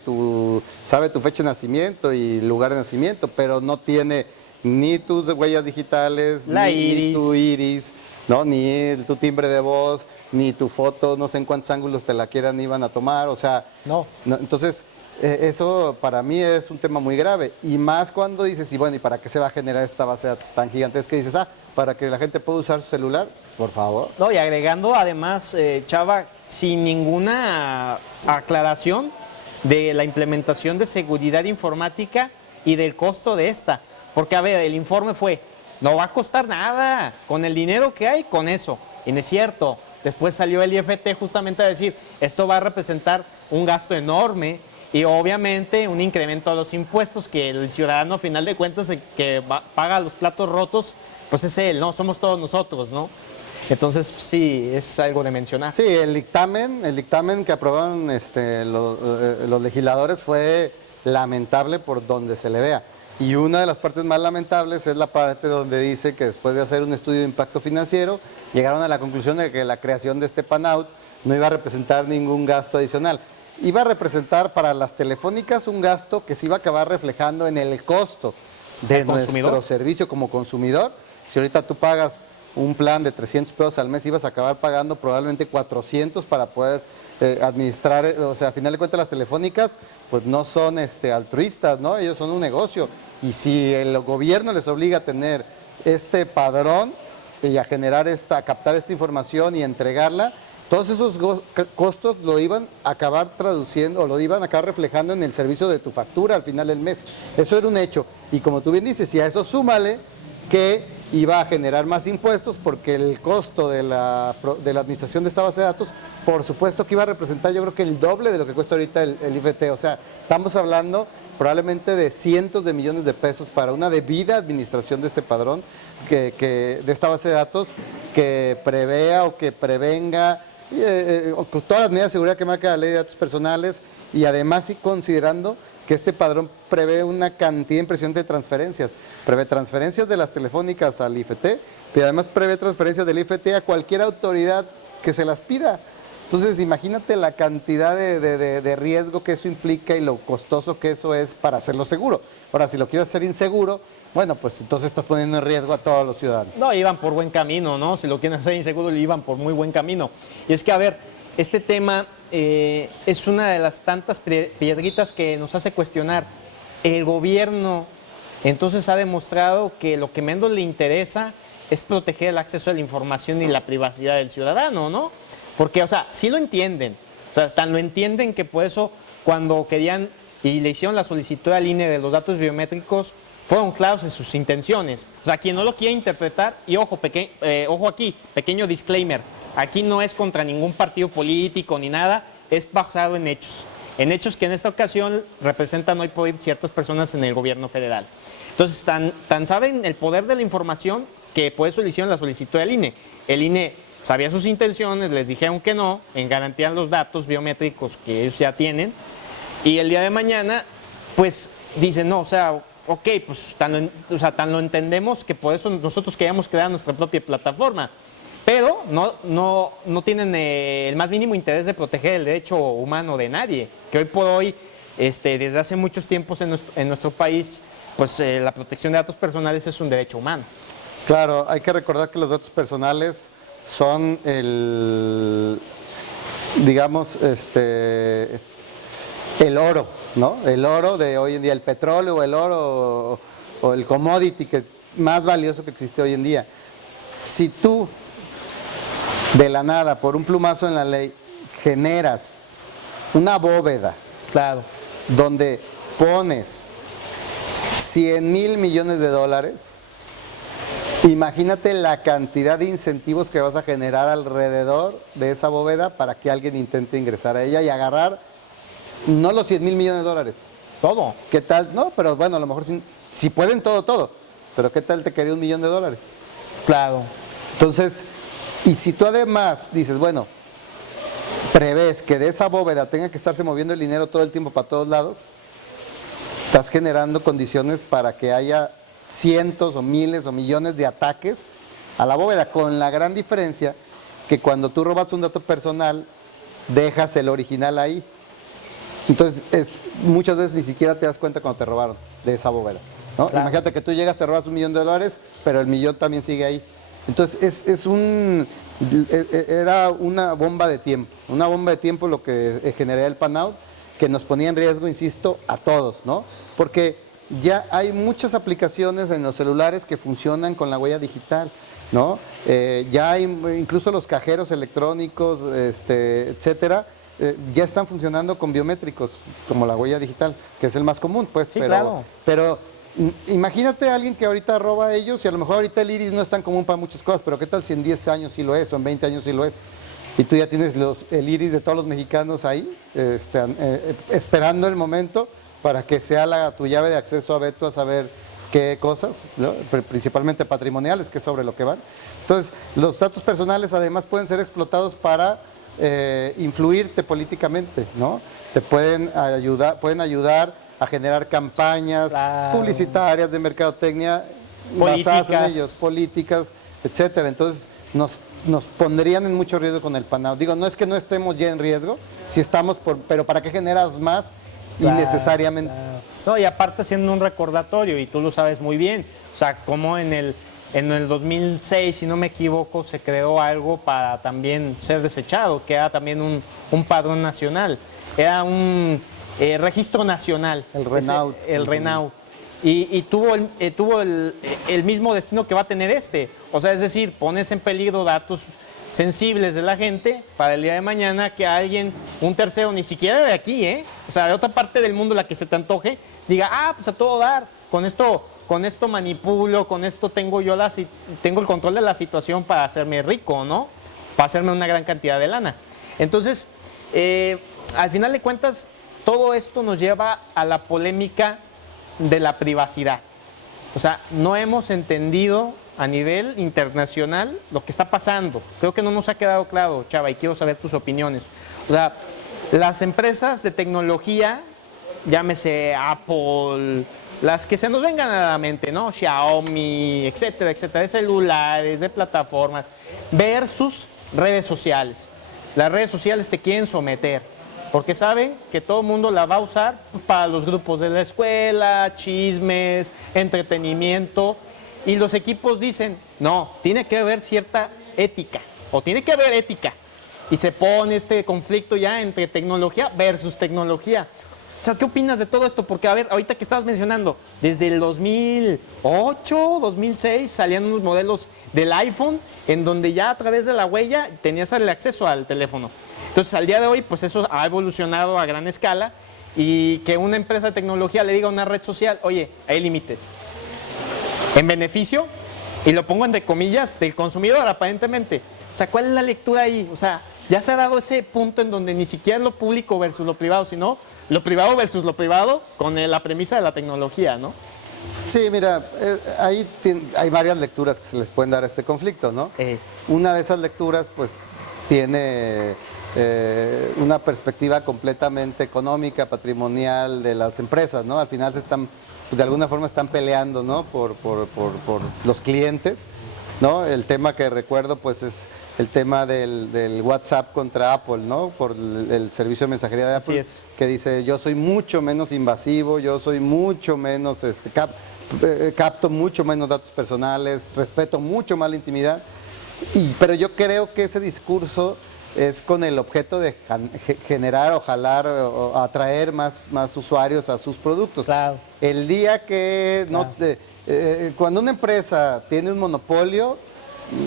sabe tu fecha de nacimiento y lugar de nacimiento, pero no tiene ni tus huellas digitales, ni tu iris, ¿no? Ni tu timbre de voz, ni tu foto, no sé en cuántos ángulos te la iban a tomar, o sea, no. Entonces, eso para mí es un tema muy grave, y más cuando dices, y bueno, ¿y para qué se va a generar esta base de datos tan gigantesca? Dices, para que la gente pueda usar su celular, por favor. No, y agregando además, Chava, sin ninguna aclaración de la implementación de seguridad informática y del costo de esta. Porque, a ver, el informe fue, no va a costar nada, con el dinero que hay, con eso. Y no es cierto. Después salió el IFT justamente a decir, esto va a representar un gasto enorme y obviamente un incremento a los impuestos que el ciudadano, a final de cuentas, el que paga los platos rotos, pues es él, ¿no? Somos todos nosotros, ¿no? Entonces, sí, es algo de mencionar. Sí, el dictamen que aprobaron los legisladores fue lamentable por donde se le vea. Y una de las partes más lamentables es la parte donde dice que después de hacer un estudio de impacto financiero, llegaron a la conclusión de que la creación de este PAN-out no iba a representar ningún gasto adicional. Iba a representar para las telefónicas un gasto que se iba a acabar reflejando en el costo de nuestro servicio como consumidor. Si ahorita tú pagas un plan de 300 pesos al mes, ibas a acabar pagando probablemente 400 para poder administrar, o sea, a final de cuentas las telefónicas pues no son altruistas, ¿no? Ellos son un negocio, y si el gobierno les obliga a tener este padrón y a generar a captar esta información y entregarla, todos esos costos lo iban a acabar traduciendo o lo iban a acabar reflejando en el servicio de tu factura al final del mes. Eso era un hecho, y como tú bien dices, y a eso súmale que iba a generar más impuestos, porque el costo de la administración de esta base de datos, por supuesto que iba a representar, yo creo que el doble de lo que cuesta ahorita el IFT. O sea, estamos hablando probablemente de cientos de millones de pesos para una debida administración de este padrón, de esta base de datos, que prevea o que prevenga con todas las medidas de seguridad que marca la ley de datos personales, y además y considerando que este padrón prevé una cantidad impresionante de transferencias. Prevé transferencias de las telefónicas al IFT, y además prevé transferencias del IFT a cualquier autoridad que se las pida. Entonces, imagínate la cantidad de riesgo que eso implica y lo costoso que eso es para hacerlo seguro. Ahora, si lo quieres hacer inseguro, bueno, pues entonces estás poniendo en riesgo a todos los ciudadanos. No, iban por buen camino, ¿no? Si lo quieren hacer inseguro, iban por muy buen camino. Y es que, a ver, este tema es una de las tantas piedritas que nos hace cuestionar. El gobierno entonces ha demostrado que lo que menos le interesa es proteger el acceso a la información y la privacidad del ciudadano, ¿no? Porque, o sea, sí lo entienden. O sea, tan lo entienden que por eso cuando querían y le hicieron la solicitud al INE de los datos biométricos, fueron claros en sus intenciones. O sea, quien no lo quiera interpretar, y ojo, ojo aquí, pequeño disclaimer, aquí no es contra ningún partido político ni nada, es basado en hechos que en esta ocasión representan hoy por hoy ciertas personas en el gobierno federal. Entonces, tan saben el poder de la información que por eso le hicieron la solicitud al INE. El INE sabía sus intenciones, les dijeron que no, en garantía los datos biométricos que ellos ya tienen, y el día de mañana, pues, dicen, no, o sea, ok, pues tan lo entendemos que por eso nosotros queríamos crear nuestra propia plataforma, pero no tienen el más mínimo interés de proteger el derecho humano de nadie, que hoy por hoy, desde hace muchos tiempos en nuestro país, pues la protección de datos personales es un derecho humano. Claro, hay que recordar que los datos personales son digamos, el oro, ¿no? El oro de hoy en día, el petróleo, el oro o el commodity más valioso que existe hoy en día. Si tú, de la nada, por un plumazo en la ley, generas una bóveda, claro, donde pones 100,000 millones de dólares, imagínate la cantidad de incentivos que vas a generar alrededor de esa bóveda para que alguien intente ingresar a ella y agarrar, no los 100,000 millones de dólares. Todo. ¿Qué tal? No, pero bueno, a lo mejor si pueden todo. Pero ¿qué tal te quería $1,000,000? Claro. Entonces, y si tú además dices, bueno, prevés que de esa bóveda tenga que estarse moviendo el dinero todo el tiempo para todos lados, estás generando condiciones para que haya cientos o miles o millones de ataques a la bóveda, con la gran diferencia que cuando tú robas un dato personal, dejas el original ahí. Entonces, muchas veces ni siquiera te das cuenta cuando te robaron de esa bóveda, ¿no? Claro. Imagínate que tú llegas, te robas $1,000,000, pero el millón también sigue ahí. Entonces, era una bomba de tiempo lo que generaría el PAN-out, que nos ponía en riesgo, insisto, a todos, ¿no? Porque ya hay muchas aplicaciones en los celulares que funcionan con la huella digital, ¿no? Ya hay incluso los cajeros electrónicos, etcétera, ya están funcionando con biométricos, como la huella digital, que es el más común, pues. Sí, claro. Pero imagínate a alguien que ahorita roba a ellos, y a lo mejor ahorita el iris no es tan común para muchas cosas, pero ¿qué tal si en 10 años sí lo es, o en 20 años sí lo es? Y tú ya tienes el iris de todos los mexicanos ahí, esperando el momento para que sea tu llave de acceso a Beto a saber qué cosas, ¿no? Principalmente patrimoniales, que es sobre lo que van. Entonces, los datos personales además pueden ser explotados para influirte políticamente, ¿no? Te pueden ayudar a generar campañas Claro. publicitarias de mercadotecnia Políticas. basadas en ellos, políticas, etcétera. Entonces nos pondrían en mucho riesgo con el PAN-AUD. Digo, no es que no estemos ya en riesgo, si estamos pero ¿para qué generas más innecesariamente? Claro. No, y aparte siendo un recordatorio, y tú lo sabes muy bien, o sea, como en el 2006, si no me equivoco, se creó algo para también ser desechado, que era también un padrón nacional, era un registro nacional. El RENAUD. El RENAUD. Y tuvo el mismo destino que va a tener este. O sea, es decir, pones en peligro datos sensibles de la gente para el día de mañana que alguien, un tercero, ni siquiera de aquí, o sea, de otra parte del mundo la que se te antoje, diga, pues a todo dar, con esto manipulo, con esto tengo tengo el control de la situación para hacerme rico, ¿no? Para hacerme una gran cantidad de lana. Entonces, al final de cuentas, todo esto nos lleva a la polémica de la privacidad. O sea, no hemos entendido a nivel internacional lo que está pasando. Creo que no nos ha quedado claro, Chava, y quiero saber tus opiniones. O sea, las empresas de tecnología, llámese Apple, las que se nos vengan a la mente, ¿no? Xiaomi, etcétera, etcétera, de celulares, de plataformas, versus redes sociales. Las redes sociales te quieren someter, porque saben que todo el mundo la va a usar para los grupos de la escuela, chismes, entretenimiento, y los equipos dicen, no, tiene que haber cierta ética, o tiene que haber ética, y se pone este conflicto ya entre tecnología versus tecnología. O sea, ¿qué opinas de todo esto? Porque, a ver, ahorita que estabas mencionando, desde el 2008, 2006 salían unos modelos del iPhone en donde ya a través de la huella tenías el acceso al teléfono. Entonces, al día de hoy, pues eso ha evolucionado a gran escala y que una empresa de tecnología le diga a una red social, oye, hay límites. En beneficio, y lo pongo entre comillas, del consumidor aparentemente. O sea, ¿cuál es la lectura ahí? O sea, ya se ha dado ese punto en donde ni siquiera es lo público versus lo privado, sino lo privado versus lo privado con la premisa de la tecnología, ¿no? Sí, mira, ahí hay varias lecturas que se les pueden dar a este conflicto, ¿no? Una de esas lecturas, pues, tiene una perspectiva completamente económica, patrimonial de las empresas, ¿no? Al final de alguna forma están peleando, ¿no? Por los clientes, ¿no? El tema que recuerdo, pues, es el tema del WhatsApp contra Apple, ¿no? Por el servicio de mensajería de Apple, Así es. que dice, yo soy mucho menos invasivo, yo soy mucho menos, capto mucho menos datos personales, respeto mucho más la intimidad, pero yo creo que ese discurso es con el objeto de generar o jalar o atraer más usuarios a sus productos. Claro. El día que Claro. cuando una empresa tiene un monopolio,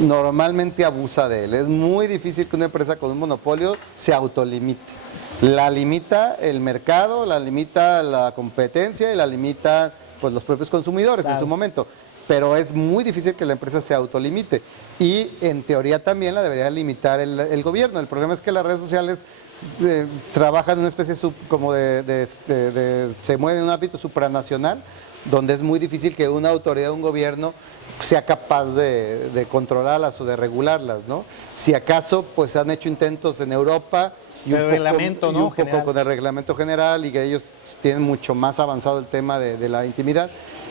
normalmente abusa de él. Es muy difícil que una empresa con un monopolio se autolimite. La limita el mercado, la limita la competencia y la limita, pues, los propios consumidores en su momento. Pero es muy difícil que la empresa se autolimite. Y en teoría también la debería limitar el gobierno. El problema es que las redes sociales trabajan en una especie se mueven en un ámbito supranacional, donde es muy difícil que una autoridad, un gobierno, sea capaz de controlarlas o de regularlas, ¿no? Si acaso, pues han hecho intentos en Europa y un poco con el reglamento general, y que ellos tienen mucho más avanzado el tema de la intimidad.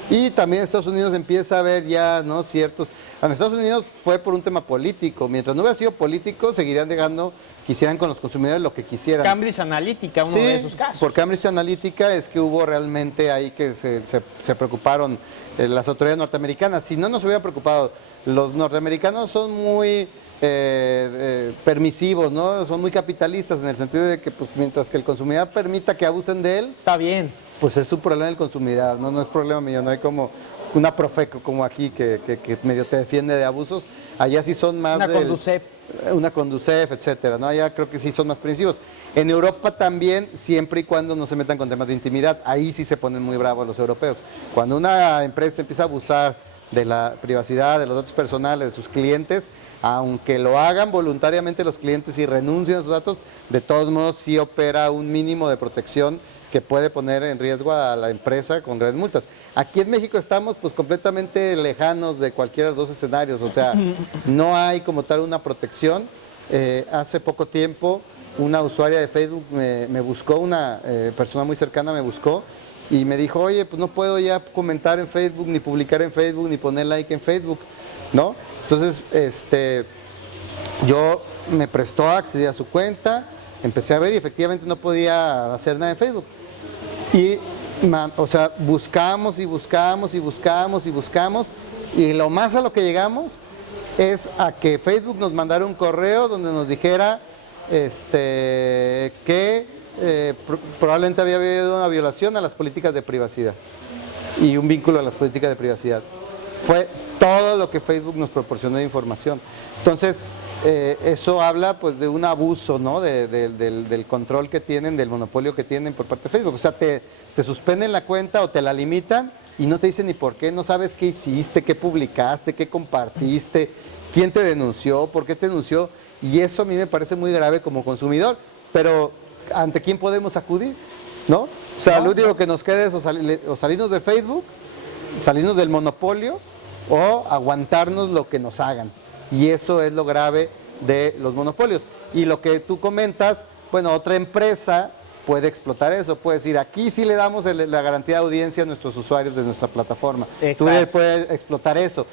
Y también en Estados Unidos empieza a haber ya, ¿no?, ciertos... En Estados Unidos fue por un tema político. Mientras no hubiera sido político, seguirían quisieran con los consumidores lo que quisieran. Cambridge Analytica, uno de esos casos. Por Cambridge Analytica es que hubo realmente ahí que se preocuparon las autoridades norteamericanas. Si no nos hubiera preocupado, los norteamericanos son muy permisivos, ¿no? Son muy capitalistas en el sentido de que, pues, mientras que el consumidor permita que abusen de él, está bien. Pues es su problema del consumidor, no es problema mío. No hay como una Profeco como aquí que medio te defiende de abusos. Allá sí son más una Conducef, etcétera, ¿no? Allá creo que sí son más permisivos. En Europa también, siempre y cuando no se metan con temas de intimidad, ahí sí se ponen muy bravos los europeos. Cuando una empresa empieza a abusar de la privacidad, de los datos personales de sus clientes, aunque lo hagan voluntariamente los clientes y renuncien a sus datos, de todos modos sí opera un mínimo de protección que puede poner en riesgo a la empresa con grandes multas. Aquí en México estamos, pues, completamente lejanos de cualquiera de los dos escenarios, o sea, no hay como tal una protección. Hace poco tiempo una usuaria de Facebook me buscó, una persona muy cercana me buscó y me dijo, oye, pues no puedo ya comentar en Facebook, ni publicar en Facebook, ni poner like en Facebook, ¿no? Entonces, yo me prestó, accedí a su cuenta, empecé a ver y efectivamente no podía hacer nada en Facebook. Y, o sea, buscamos y buscamos y buscamos y buscamos, y lo más a lo que llegamos es a que Facebook nos mandara un correo donde nos dijera que probablemente había habido una violación a las políticas de privacidad y un vínculo a las políticas de privacidad. Fue todo lo que Facebook nos proporcionó de información. Entonces, eso habla pues de un abuso, ¿no? del control que tienen, del monopolio que tienen por parte de Facebook. O sea, te suspenden la cuenta o te la limitan y no te dicen ni por qué, no sabes qué hiciste, qué publicaste, qué compartiste, quién te denunció, por qué te denunció. Y eso a mí me parece muy grave como consumidor. Pero, ¿ante quién podemos acudir? ¿No? O sea, lo único que nos queda es o salirnos de Facebook, salirnos del monopolio o aguantarnos lo que nos hagan. Y eso es lo grave de los monopolios. Y lo que tú comentas, bueno, otra empresa puede explotar eso, puede decir, aquí sí le damos la garantía de audiencia a nuestros usuarios de nuestra plataforma. Exacto. Tú puedes explotar eso.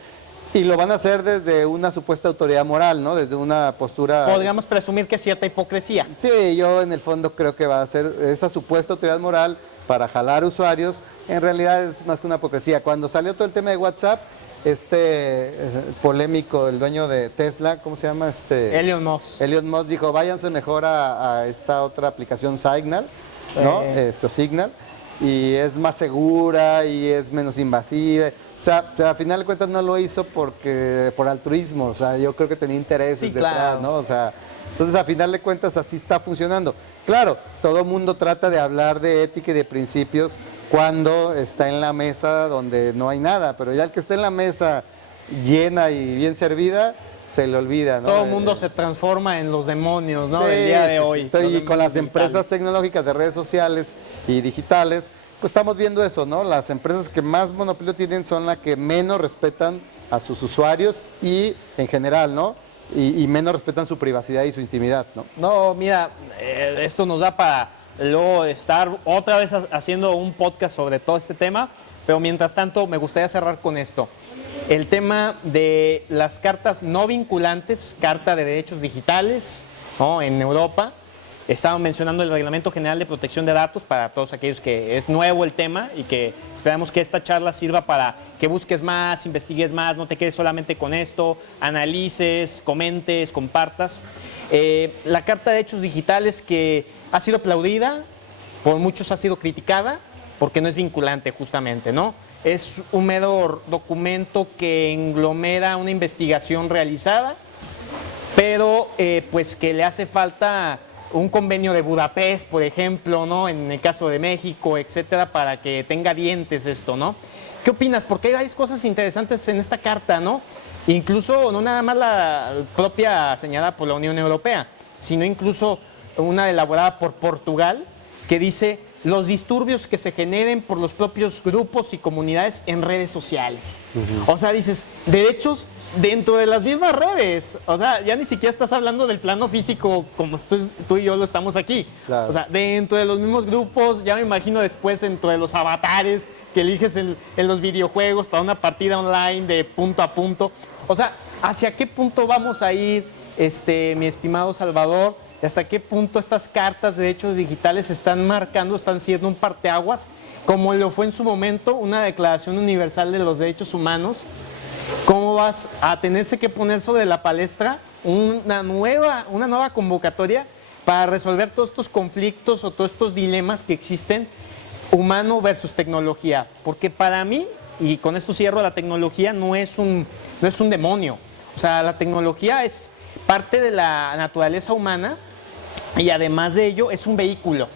Y lo van a hacer desde una supuesta autoridad moral, ¿no? Desde una postura... Podríamos presumir que es cierta hipocresía. Sí, yo en el fondo creo que va a ser esa supuesta autoridad moral para jalar usuarios. En realidad es más que una hipocresía. Cuando salió todo el tema de WhatsApp, polémico, el dueño de Tesla, ¿cómo se llama? Elon Musk. Elon Musk dijo, váyanse mejor a esta otra aplicación Signal, ¿no? Signal, y es más segura y es menos invasiva. O sea, al final de cuentas no lo hizo por altruismo, o sea, yo creo que tenía intereses detrás, claro, ¿no? O sea, entonces a final de cuentas así está funcionando. Claro, todo mundo trata de hablar de ética y de principios cuando está en la mesa donde no hay nada, pero ya el que está en la mesa llena y bien servida, se le olvida, ¿no? Todo el mundo se transforma en los demonios, ¿no? Del día de hoy. Y con las empresas tecnológicas de redes sociales y digitales, pues estamos viendo eso, ¿no? Las empresas que más monopolio tienen son las que menos respetan a sus usuarios y en general, ¿no? Y menos respetan su privacidad y su intimidad, ¿no? No, mira, esto nos da para luego estar otra vez haciendo un podcast sobre todo este tema, pero mientras tanto me gustaría cerrar con esto. El tema de las cartas no vinculantes, Carta de Derechos Digitales, ¿no? En Europa. Estaban mencionando el Reglamento General de Protección de Datos para todos aquellos que es nuevo el tema y que esperamos que esta charla sirva para que busques más, investigues más, no te quedes solamente con esto, analices, comentes, compartas. La Carta de Derechos Digitales que ha sido aplaudida, por muchos ha sido criticada, porque no es vinculante justamente, ¿no? Es un mero documento que englomera una investigación realizada, pero pues que le hace falta un convenio de Budapest, por ejemplo, ¿no? En el caso de México, etcétera, para que tenga dientes esto, ¿no? ¿Qué opinas? Porque hay cosas interesantes en esta carta, ¿no? Incluso no nada más la propia señalada por la Unión Europea, sino incluso una elaborada por Portugal que dice los disturbios que se generen por los propios grupos y comunidades en redes sociales. O sea, dices, derechos dentro de las mismas redes. O sea, ya ni siquiera estás hablando del plano físico como tú y yo lo estamos aquí. Claro. O sea, dentro de los mismos grupos, ya me imagino después dentro de los avatares que eliges en los videojuegos para una partida online de punto a punto. O sea, ¿hacia qué punto vamos a ir, mi estimado Salvador? ¿Hasta qué punto estas cartas de derechos digitales están marcando, están siendo un parteaguas, como lo fue en su momento una Declaración Universal de los Derechos Humanos? ¿Cómo vas a tenerse que poner sobre la palestra una nueva convocatoria para resolver todos estos conflictos o todos estos dilemas que existen, humano versus tecnología? Porque para mí, y con esto cierro, la tecnología no es un demonio. O sea, la tecnología es parte de la naturaleza humana y además de ello es un vehículo.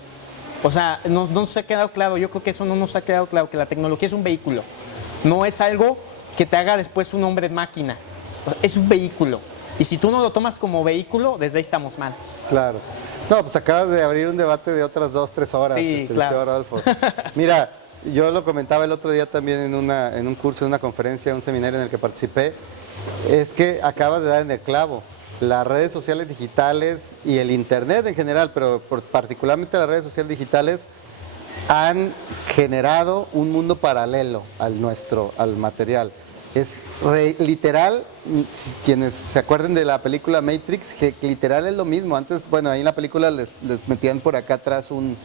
O sea, no nos ha quedado claro, yo creo que eso no nos ha quedado claro, que la tecnología es un vehículo. No es algo que te haga después un hombre máquina. Es un vehículo. Y si tú no lo tomas como vehículo, desde ahí estamos mal. Claro. No, pues acabas de abrir un debate de otras 2-3 horas, Sí, claro. señor Adolfo. Mira, yo lo comentaba el otro día también en un curso, en una conferencia, un seminario en el que participé, es que acabas de dar en el clavo. Las redes sociales digitales y el internet en general, pero particularmente las redes sociales digitales, han generado un mundo paralelo al nuestro, al material. Es literal, quienes se acuerden de la película Matrix, que literal es lo mismo. Antes, bueno, ahí en la película les metían por acá atrás un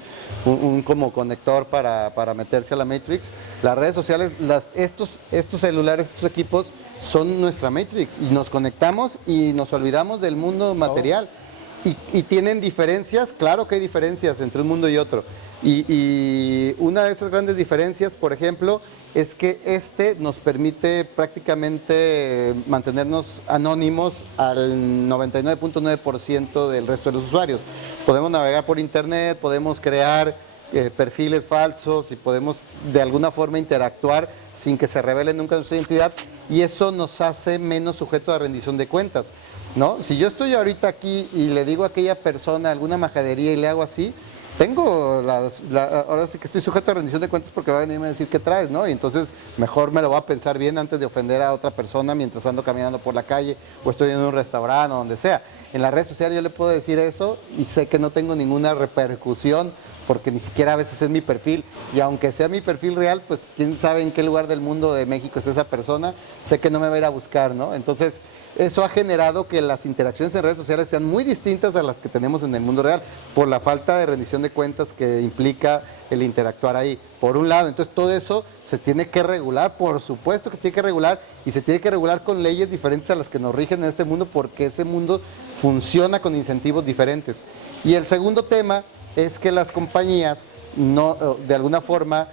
como conector para meterse a la Matrix. Las redes sociales, estos celulares, estos equipos son nuestra Matrix y nos conectamos y nos olvidamos del mundo material. Y tienen diferencias, claro que hay diferencias entre un mundo y otro. Y una de esas grandes diferencias, por ejemplo, es que nos permite prácticamente mantenernos anónimos al 99.9% del resto de los usuarios. Podemos navegar por internet, podemos crear perfiles falsos y podemos de alguna forma interactuar sin que se revele nunca nuestra identidad, y eso nos hace menos sujetos a rendición de cuentas, ¿no? Si yo estoy ahorita aquí y le digo a aquella persona alguna majadería y le hago así, tengo ahora sí que estoy sujeto a rendición de cuentas porque va a venirme a decir qué traes, ¿no? Y entonces mejor me lo voy a pensar bien antes de ofender a otra persona mientras ando caminando por la calle o estoy en un restaurante o donde sea. En las redes sociales yo le puedo decir eso y sé que no tengo ninguna repercusión porque ni siquiera a veces es mi perfil, y aunque sea mi perfil real, pues quién sabe en qué lugar del mundo de México está esa persona, sé que no me va a ir a buscar, ¿no? Entonces eso ha generado que las interacciones en redes sociales sean muy distintas a las que tenemos en el mundo real, por la falta de rendición de cuentas que implica el interactuar ahí, por un lado. Entonces todo eso se tiene que regular, por supuesto que se tiene que regular, y se tiene que regular con leyes diferentes a las que nos rigen en este mundo, porque ese mundo funciona con incentivos diferentes. Y el segundo tema es que las compañías no, de alguna forma,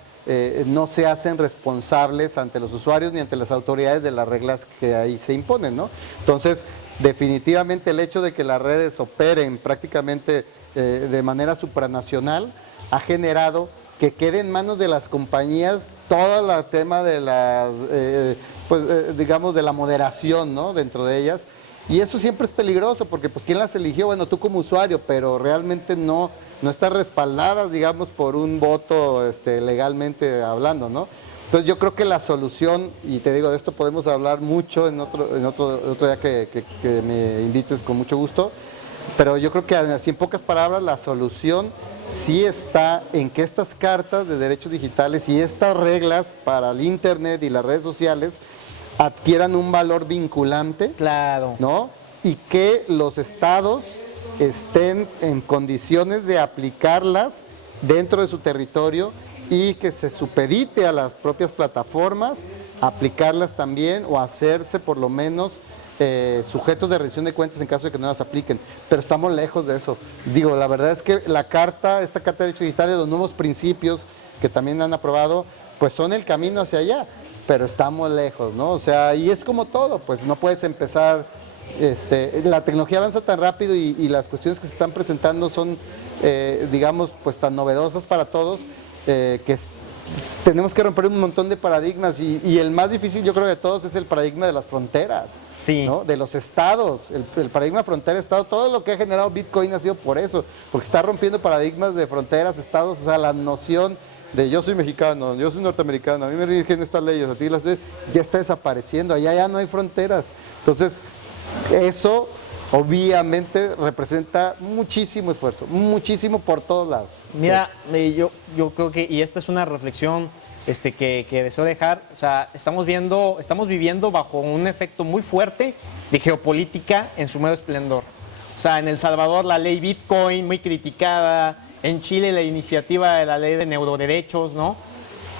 no se hacen responsables ante los usuarios ni ante las autoridades de las reglas que ahí se imponen, ¿no? Entonces, definitivamente el hecho de que las redes operen prácticamente de manera supranacional ha generado que quede en manos de las compañías todo el tema de las, digamos, de la moderación, ¿no? Dentro de ellas. Y eso siempre es peligroso porque, pues, ¿quién las eligió? Bueno, tú como usuario, pero realmente no están respaldadas, digamos, por un voto legalmente hablando, ¿no? Entonces yo creo que la solución, y te digo, de esto podemos hablar mucho en otro día que me invites con mucho gusto, pero yo creo que así en pocas palabras la solución sí está en que estas cartas de derechos digitales y estas reglas para el internet y las redes sociales adquieran un valor vinculante, claro, ¿no? Y que los estados estén en condiciones de aplicarlas dentro de su territorio y que se supedite a las propias plataformas aplicarlas también o hacerse por lo menos sujetos de rendición de cuentas en caso de que no las apliquen, pero estamos lejos de eso. Digo, la verdad es que esta carta de derechos digitales, los nuevos principios que también han aprobado, pues son el camino hacia allá, pero estamos lejos, ¿no? O sea, y es como todo, pues no puedes empezar, la tecnología avanza tan rápido y las cuestiones que se están presentando son, digamos, pues tan novedosas para todos, que tenemos que romper un montón de paradigmas y el más difícil yo creo de todos es el paradigma de las fronteras, sí, ¿no? De los estados, el paradigma frontera-estado, todo lo que ha generado Bitcoin ha sido por eso, porque está rompiendo paradigmas de fronteras, estados, o sea, la noción de yo soy mexicano, yo soy norteamericano, a mí me rigen estas leyes, a ti las leyes, ya está desapareciendo, allá ya no hay fronteras. Entonces, eso obviamente representa muchísimo esfuerzo, muchísimo por todos lados. Mira, yo creo que, y esta es una reflexión que deseo dejar, o sea, estamos viviendo bajo un efecto muy fuerte de geopolítica en su medio esplendor. O sea, en El Salvador la ley Bitcoin muy criticada, en Chile la iniciativa de la ley de neuroderechos, ¿no?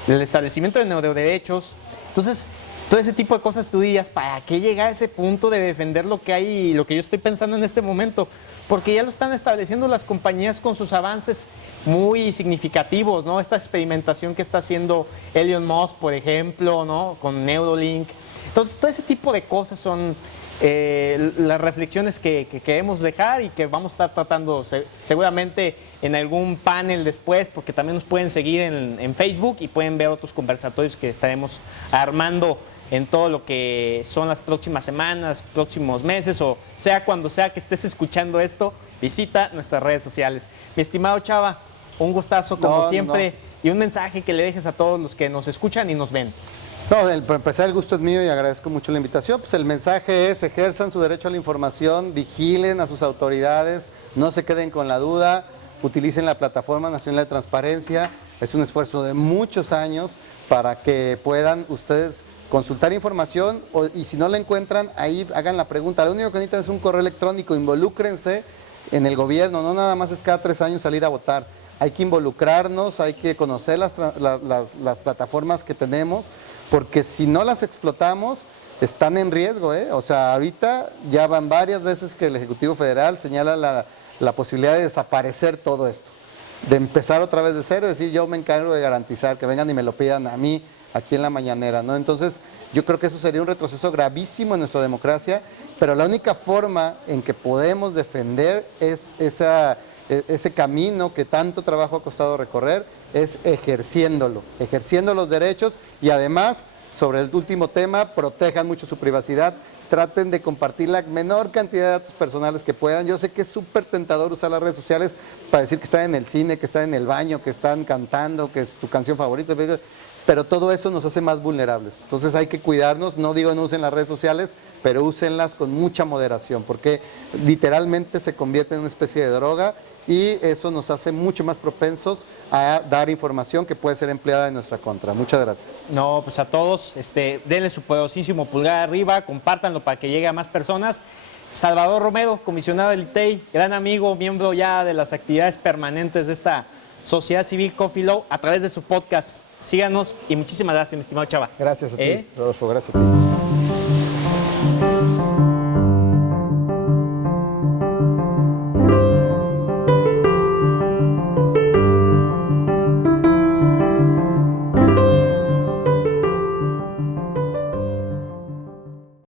El establecimiento de neuroderechos. Entonces, todo ese tipo de cosas tú dirías, ¿para qué llegar a ese punto de defender lo que hay y lo que yo estoy pensando en este momento? Porque ya lo están estableciendo las compañías con sus avances muy significativos, ¿no? Esta experimentación que está haciendo Elon Musk, por ejemplo, ¿no? Con Neuralink. Entonces, todo ese tipo de cosas son las reflexiones que queremos dejar y que vamos a estar tratando seguramente en algún panel después, porque también nos pueden seguir en Facebook y pueden ver otros conversatorios que estaremos armando en todo lo que son las próximas semanas, próximos meses, o sea cuando sea que estés escuchando esto, visita nuestras redes sociales. Mi estimado Chava, un gustazo como siempre y un mensaje que le dejes a todos los que nos escuchan y nos ven. No, para empezar el gusto es mío y agradezco mucho la invitación. Pues el mensaje es: ejerzan su derecho a la información, vigilen a sus autoridades, no se queden con la duda, utilicen la Plataforma Nacional de Transparencia, es un esfuerzo de muchos años para que puedan ustedes consultar información y si no la encuentran, ahí hagan la pregunta. Lo único que necesitan es un correo electrónico, involúcrense en el gobierno, no nada más es cada 3 años salir a votar. Hay que involucrarnos, hay que conocer las plataformas que tenemos, porque si no las explotamos, están en riesgo, ¿eh? O sea, ahorita ya van varias veces que el Ejecutivo Federal señala la posibilidad de desaparecer todo esto, de empezar otra vez de cero, decir yo me encargo de garantizar que vengan y me lo pidan a mí aquí en la mañanera, ¿no? Entonces, yo creo que eso sería un retroceso gravísimo en nuestra democracia, pero la única forma en que podemos defender ese camino que tanto trabajo ha costado recorrer es ejerciendo los derechos y además, sobre el último tema, protejan mucho su privacidad, traten de compartir la menor cantidad de datos personales que puedan. Yo sé que es súper tentador usar las redes sociales para decir que están en el cine, que están en el baño, que están cantando, que es tu canción favorita, pero todo eso nos hace más vulnerables. Entonces hay que cuidarnos, no digo no usen las redes sociales, pero úsenlas con mucha moderación, porque literalmente se convierte en una especie de droga y eso nos hace mucho más propensos a dar información que puede ser empleada en nuestra contra. Muchas gracias. No, pues a todos, denle su poderosísimo pulgar arriba, compártanlo para que llegue a más personas. Salvador Romero, comisionado del ITEI, gran amigo, miembro ya de las actividades permanentes de esta Sociedad Civil Coffee Law a través de su podcast. Síganos y muchísimas gracias, mi estimado Chava. Gracias a ti, Rodolfo, gracias a ti.